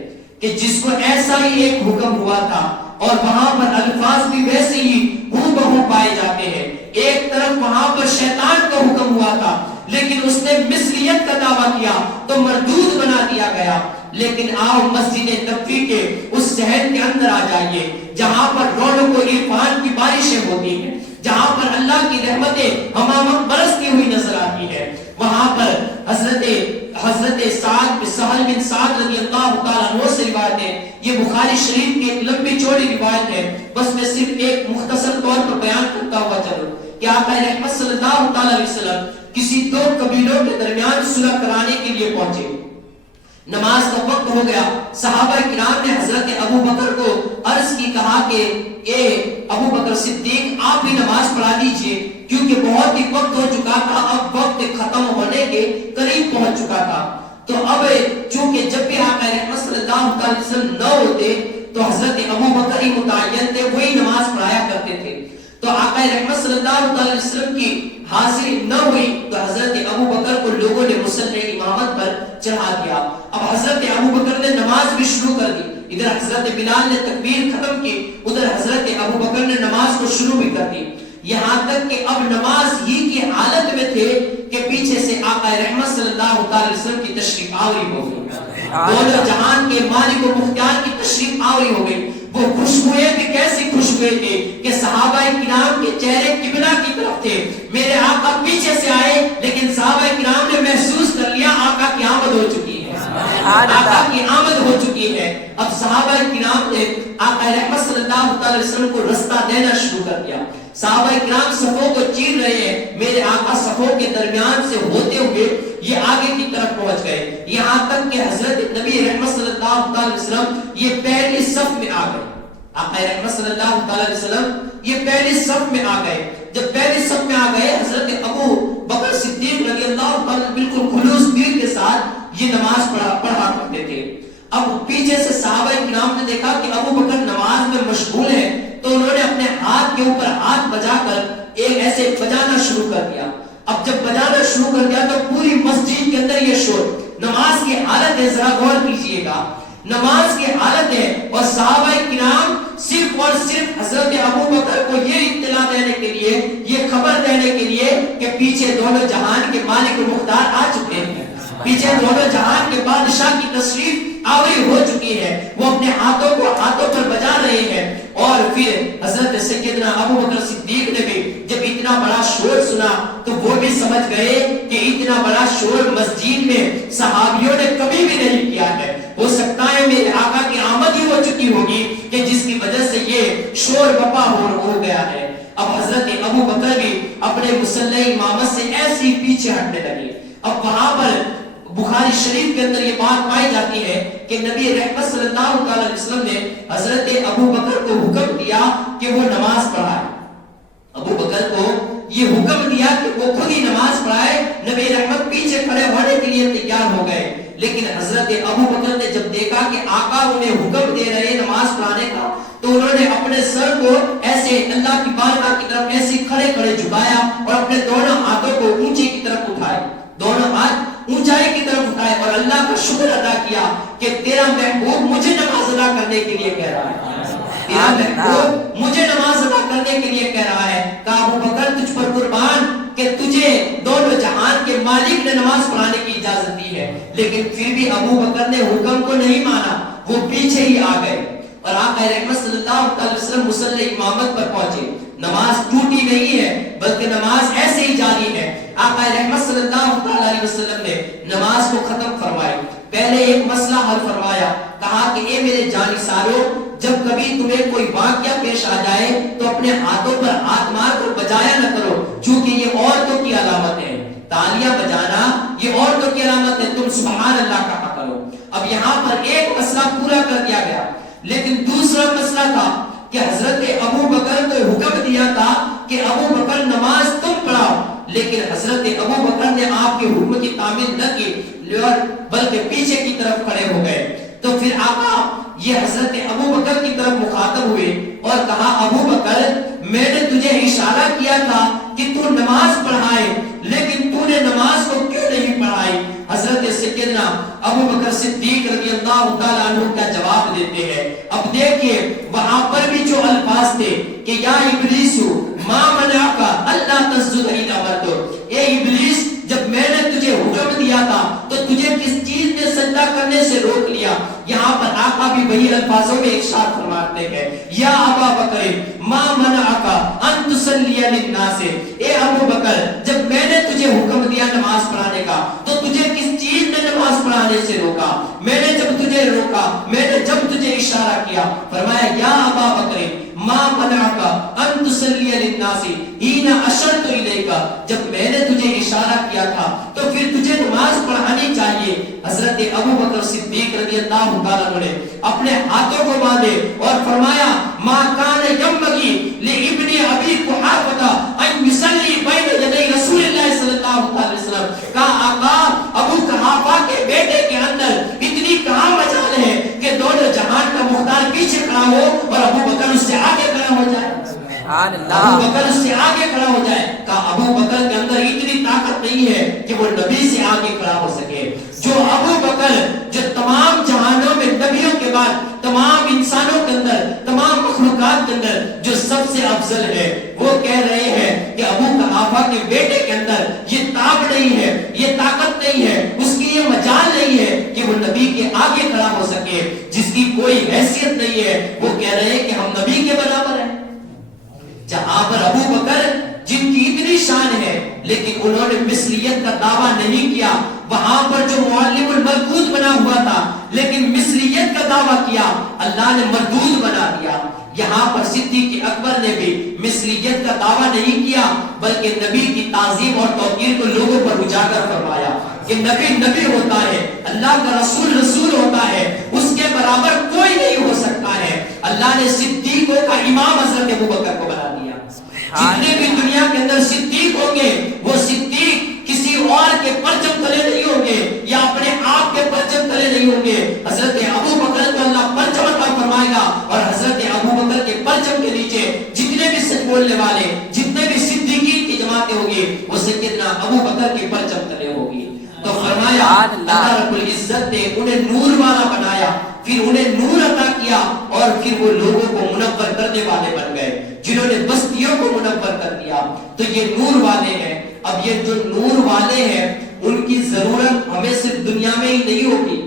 کہ جس کو ایسا ہی ایک حکم ہوا تھا اور وہاں پر الفاظ بھی ویسے ہی ہو بہو پائے جاتے ہیں. ایک طرف وہاں پر شیطان کا حکم ہوا تھا لیکن اس نے مثلیت کا دعویٰ کیا تو مردود بنا دیا گیا. لیکن آؤ مسجد نبوی کے اس شہر کے اندر آ جائیے جہاں پر رونق و عرفان کی بارشیں ہوتی ہیں، جہاں پر اللہ کی رحمتیں ہمامہ برستی ہوئی نظر آتی ہے. وہاں پر حضرت سہل بن سعد رضی اللہ تعالیٰ عنہ سے روایت ہے. یہ بخاری شریف کی ایک لمبی چوڑی روایت ہے، بس میں صرف ایک مختصر طور پر بیان کرتا ہوا چلوں کہ آقا رحمت صلی اللہ تعالیٰ علیہ وسلم کسی دو قبیلوں کے درمیان صلح کرانے کے لیے پہنچے. نماز کا وقت ہو گیا. صحابہ کرام نے حضرت ابو بکر کو عرض کی، کہا کہ اے ابو بکر صدیق آپ بھی نماز پڑھا دیجئے کیونکہ بہت ہی وقت ہو چکا تھا، اب وقت ختم ہونے کے قریب پہنچ چکا تھا. تو اب چونکہ جب بھی آقا رحمت صلی اللہ علیہ وسلم نہ ہوتے تو حضرت ابو بکر ہی متعین تھے، وہی نماز پڑھایا کرتے تھے. تو آقا رحمت صلی اللہ علیہ وسلم کی حاضری نہ ہوئی تو حضرت ابو بکر کو لوگوں نے مصلی امامت پر چڑھا دیا. اب حضرت ابو بکر نے نماز بھی شروع کر دی. ادھر حضرت بلال نے تکبیر ختم کی، ادھر حضرت ابو بکر نے نماز کو شروع بھی کر دی. یہاں تک کہ اب نماز ہی کی حالت میں تھے کہ پیچھے سے آقا رحمت صلی اللہ علیہ وسلم کی تشریف آوری ہو گئی. دونوں جہان کے مالک و مختار کی تشریف آوری ہو گئی. وہ خوش ہوئے بھی کیسی خوش ہوئے تھے کہ صحابہ کرام کے چہرے قبلہ کی طرف تھے. میرے آقا پیچھے سے آئے لیکن صحابہ کرام نے محسوس کر لیا آقا کی آمد ہو چکی ہے، آقا کی آمد ہو چکی ہے. اب صحابہ کرام نے آقا رحمت صلی اللہ علیہ وسلم کو رستہ دینا شروع کر دیا. صحابہ کرام صفوں کو چیر رہے ہیں. میرے آقا صفوں کے درمیان سے ہوتے ہوئے یہ آگے کی طرف پہنچ گئے، یہاں تک کہ حضرت نبی رحمت صلی اللہ علیہ وسلم یہ پہلی صف میں آ گئے. آقا رحمت صلی اللہ علیہ وسلم یہ پہلی صف میں آ گئے. جب پہلی صف میں آ گئے حضرت ابو بکر صدیق رضی اللہ عنہ بالکل خلوص دل کے ساتھ یہ نماز پڑھا کرتے تھے. اب پیچھے سے صحابہ کرام نے دیکھا کہ ابو بکر نماز میں مشغول ہے تو انہوں نے اپنے ہاتھ کے اوپر ہاتھ بجا کر ایک ایسے بجانا شروع کر دیا. اب جب بجانا شروع کر دیا تو پوری مسجد کے اندر یہ شور. نماز کی حالت ہے، ذرا غور کیجئے گا، نماز کی حالت ہے اور صحابہ کرام صرف اور صرف حضرت ابو بکر کو یہ اطلاع دینے کے لیے، یہ خبر دینے کے لیے کہ پیچھے دونوں جہان کے مالک و مختار آ چکے ہیں، پیچھے دونوں جہان کے بادشاہ کی تشریف آوری ہو چکی ہے. وہ اپنے ہاتھوں کو ہاتھوں پر بجا رہے ہیں. اور پھر حضرت سیدنا ابو بکر صدیق نے بھی جب اتنا بڑا شور سنا تو وہ بھی سمجھ گئے کہ اتنا بڑا شور مسجد میں صحابیوں نے کبھی بھی نہیں کیا ہے. ہو سکتا ہے میرے آقا کی آمد ہی ہو چکی ہوگی کہ جس کی وجہ سے یہ شور بپا ہو گیا ہے. اب حضرت ابو بکر بھی اپنے مصلی امامت سے ایسے ہی پیچھے ہٹنے لگے. اب وہاں پر بخاری شریف کے اندر یہ بات پائی جاتی ہے کہ نبی رحمت صلی اللہ علیہ وسلم نے حضرت ابو بکر کو حکم دیا کہ وہ نماز پڑھائے. ابو بکر کو یہ حکم دیا کہ وہ خود ہی نماز پڑھائے. نبی رحمت پیچھے کھڑے ہونے کے لیے تیار ہو گئے لیکن حضرت ابو بکر نے جب دیکھا کہ آقا انہیں حکم دے رہے نماز پڑھانے کا تو انہوں نے اپنے سر کو ایسے اللہ کی بارگاہ کی طرف ایسے کھڑے کھڑے جھکایا اور اپنے دونوں ہاتھوں کو اونچے کی طرف اٹھائے، دونوں ہاتھ اونچائی کی طرف اٹھائے اور اللہ کا شکر ادا کیا کہ تیرا محبوب مجھے نماز ادا کرنے کے لیے کہہ رہا ہے، تیرا محبوب مجھے نماز ادا کرنے کے لیے کہہ رہا ہے. کہا ابو بکر تجھ پر قربان کہ تجھے دونوں جہان کے مالک نے نماز پڑھانے کی اجازت دی ہے. لیکن پھر بھی ابو بکر نے حکم کو نہیں مانا، وہ پیچھے ہی آ گئے اور آقا رحمت صلی اللہ علیہ وسلم مصلی امامت پر پہنچے. نماز ٹوٹی نہیں ہے بلکہ نماز ایسے ہی جاری ہے. آقا رحمت صلی اللہ علیہ وسلم نے نماز کو ختم فرمائی. پہلے ایک مسئلہ حل فرمایا، کہا کہ اے میرے جانثاروں جب کبھی تمہیں کوئی واقعہ پیش آ جائے تو اپنے ہاتھوں پر ہاتھ مار کر بجایا نہ کرو چونکہ یہ عورتوں کی علامت ہے. تالیاں بجانا یہ عورتوں کی علامت ہے، تم سبحان اللہ کہا کرو. اب یہاں پر ایک مسئلہ پورا کر دیا گیا لیکن دوسرا مسئلہ تھا کہ حضرت ابو بکر کو حکم دیا تھا کہ ابو بکر نماز تم پڑھاؤ، لیکن حضرت ابو بکر نے آپ کے حکم کی تعمیل نہ کی بلکہ پیچھے کی طرف کھڑے ہو گئے. تو پھر آقا یہ حضرت ابو بکر کی طرف مخاطب ہوئے اور کہا ابو بکر میں نے تجھے اشارہ کیا تھا کہ تو نماز پڑھائے لیکن تو نے نماز کو کیوں نہیں پڑھائی؟ حضرت سیدنا ابو بکر صدیق رضی اللہ تعالیٰ عنہ کا جواب دیتے ہیں. اب دیکھیے وہاں پر بھی جو الفاظ تھے کہ یا ابلیس ما منعک الا تسجد اذ امرتک، اے ابلیس جب میں نے تجھے حکم دیا تھا تو تجھے کس چیز نے سجدہ کرنے سے روک لیا؟ یہاں پر آقا بھی وہی الفاظوں میں ارشاد فرماتے ہیں یا ابا بکر ما منعک ان تصلی للناس، اے ابو بکر جب میں نے تجھے حکم دیا نماز پڑھانے کا تو تجھے کس چیز نے نماز پڑھانے سے روکا؟ میں نے جب تجھے روکا، میں نے جب تجھے اشارہ کیا، فرمایا یا ابا بکر ما منعک ان تصلی للناس حین اشرت الیک، جب میں نے تجھے اشارہ کیا تھا تو پھر تجھے نماز پڑھانی چاہیے. حضرت ابو بکر صدیق رضی اللہ تعالیٰ عنہ نے اپنے ہاتھوں کو باندھے اور فرمایا ما کان ینبغی لابن ابی قحافہ ان یصلی بین یدی رسول اللہ صلی اللہ علیہ وسلم. کہا آقا ابو قحافہ کے بیٹے کے اندر اتنی کہاں مجال ہے کہ دونوں جہان کا مختار پیچھے کھڑا ہو اور ابو بکر اس سے آگے کھڑا ہو جائے؟ ابو بکر اس سے آگے کھڑا ہو جائے. کہا ابو بکر کے اندر اتنی طاقت نہیں ہے کہ وہ نبی سے آگے کھڑا ہو سکے. جو ابو بکر جو تمام جہانوں میں نبیوں کے بعد تمام انسانوں کے اندر تمام مخلوقات کے اندر جو سب سے افضل ہے، وہ کہہ رہے ہیں کہ ابو قحافہ کے بیٹے کے اندر یہ طاقت نہیں ہے، یہ طاقت نہیں ہے، اس کی یہ مجال نہیں ہے کہ وہ نبی کے آگے کھڑا ہو سکے. جس کی کوئی حیثیت نہیں ہے وہ کہہ رہے ہیں کہ ہم نبی کے برابر ہیں. جہاں پر ابو بکر جن کی اتنی شان ہے لیکن انہوں نے مثلیت کا دعویٰ نہیں کیا، وہاں پر جو معلم المردود بنا ہوا تھا لیکن مثلیت کا دعویٰ کیا، اللہ نے مردود بنا دیا. یہاں پر صدیق اکبر نے بھی مثلیت کا دعویٰ نہیں کیا بلکہ نبی کی تعظیم اور توقیر کو لوگوں پر اجاگر فرمایا کہ نبی نبی ہوتا ہے، اللہ کا رسول رسول ہوتا ہے، اس کے برابر کوئی نہیں ہو سکتا ہے. اللہ نے صدیقوں کا امام حضرت ابو بکر کو بنا دیا. جتنے بھی دنیا کے اندر صدیق ہوں گے وہ صدیق کسی اور کے پرچم تلے نہیں ہوں گے یا اپنے آپ کے پرچم تلے نہیں ہوں گے. حضرت ابو بکر کو اللہ پرچم عطا فرمائے گا اور حضرت ابو بکر کے پرچم کے نیچے جتنے بھی سچ بولنے والے جتنے بھی صدیقین کی جماعتیں ہوں گی وہ سیدنا ابو بکر کے پرچم تلے ہوگی. تو فرمایا اللہ رب العزت نے انہیں نور والا بنایا، پھر انہیں نور عطا کیا اور پھر وہ لوگوں کو منور کرنے والے بن گئے جنہوں نے بستیوں کو منور کر دیا. تو یہ نور والے ہیں. اب یہ جو نور والے ہیں ان کی ضرورت ہمیں صرف دنیا میں ہی نہیں ہوگی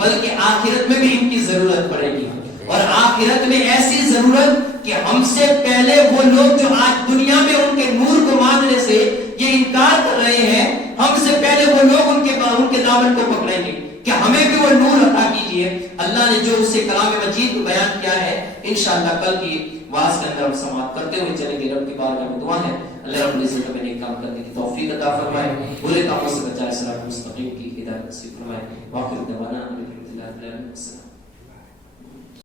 بلکہ آخرت میں بھی ان کی ضرورت پڑے گی. اور آخرت میں ایسی ضرورت کہ ہم سے پہلے وہ لوگ جو آج دنیا میں ان کے نور کو ماننے سے یہ انکار کر رہے ہیں، ہم سے پہلے وہ لوگ ان کے دامن کو پکڑیں گے کہ ہمیں بھی وہ نور عطا کیجیے. اللہ نے جو اسے کلام مجید کو بیان کیا ہے انشاءاللہ کل کی واعظ کے اندر ہم سماعت کرتے ہوئے چلیں گے. رب کی بارگاہ میں دعا ہے اللہ رب العزت ہمیں نیک کام کرنے کی توفیق عطا فرمائے، برے کاموں سے بچائے، صراط مستقیم کی ہدایت نصیب فرمائے. واخر دعوانا الحمدللہ رب العالمین.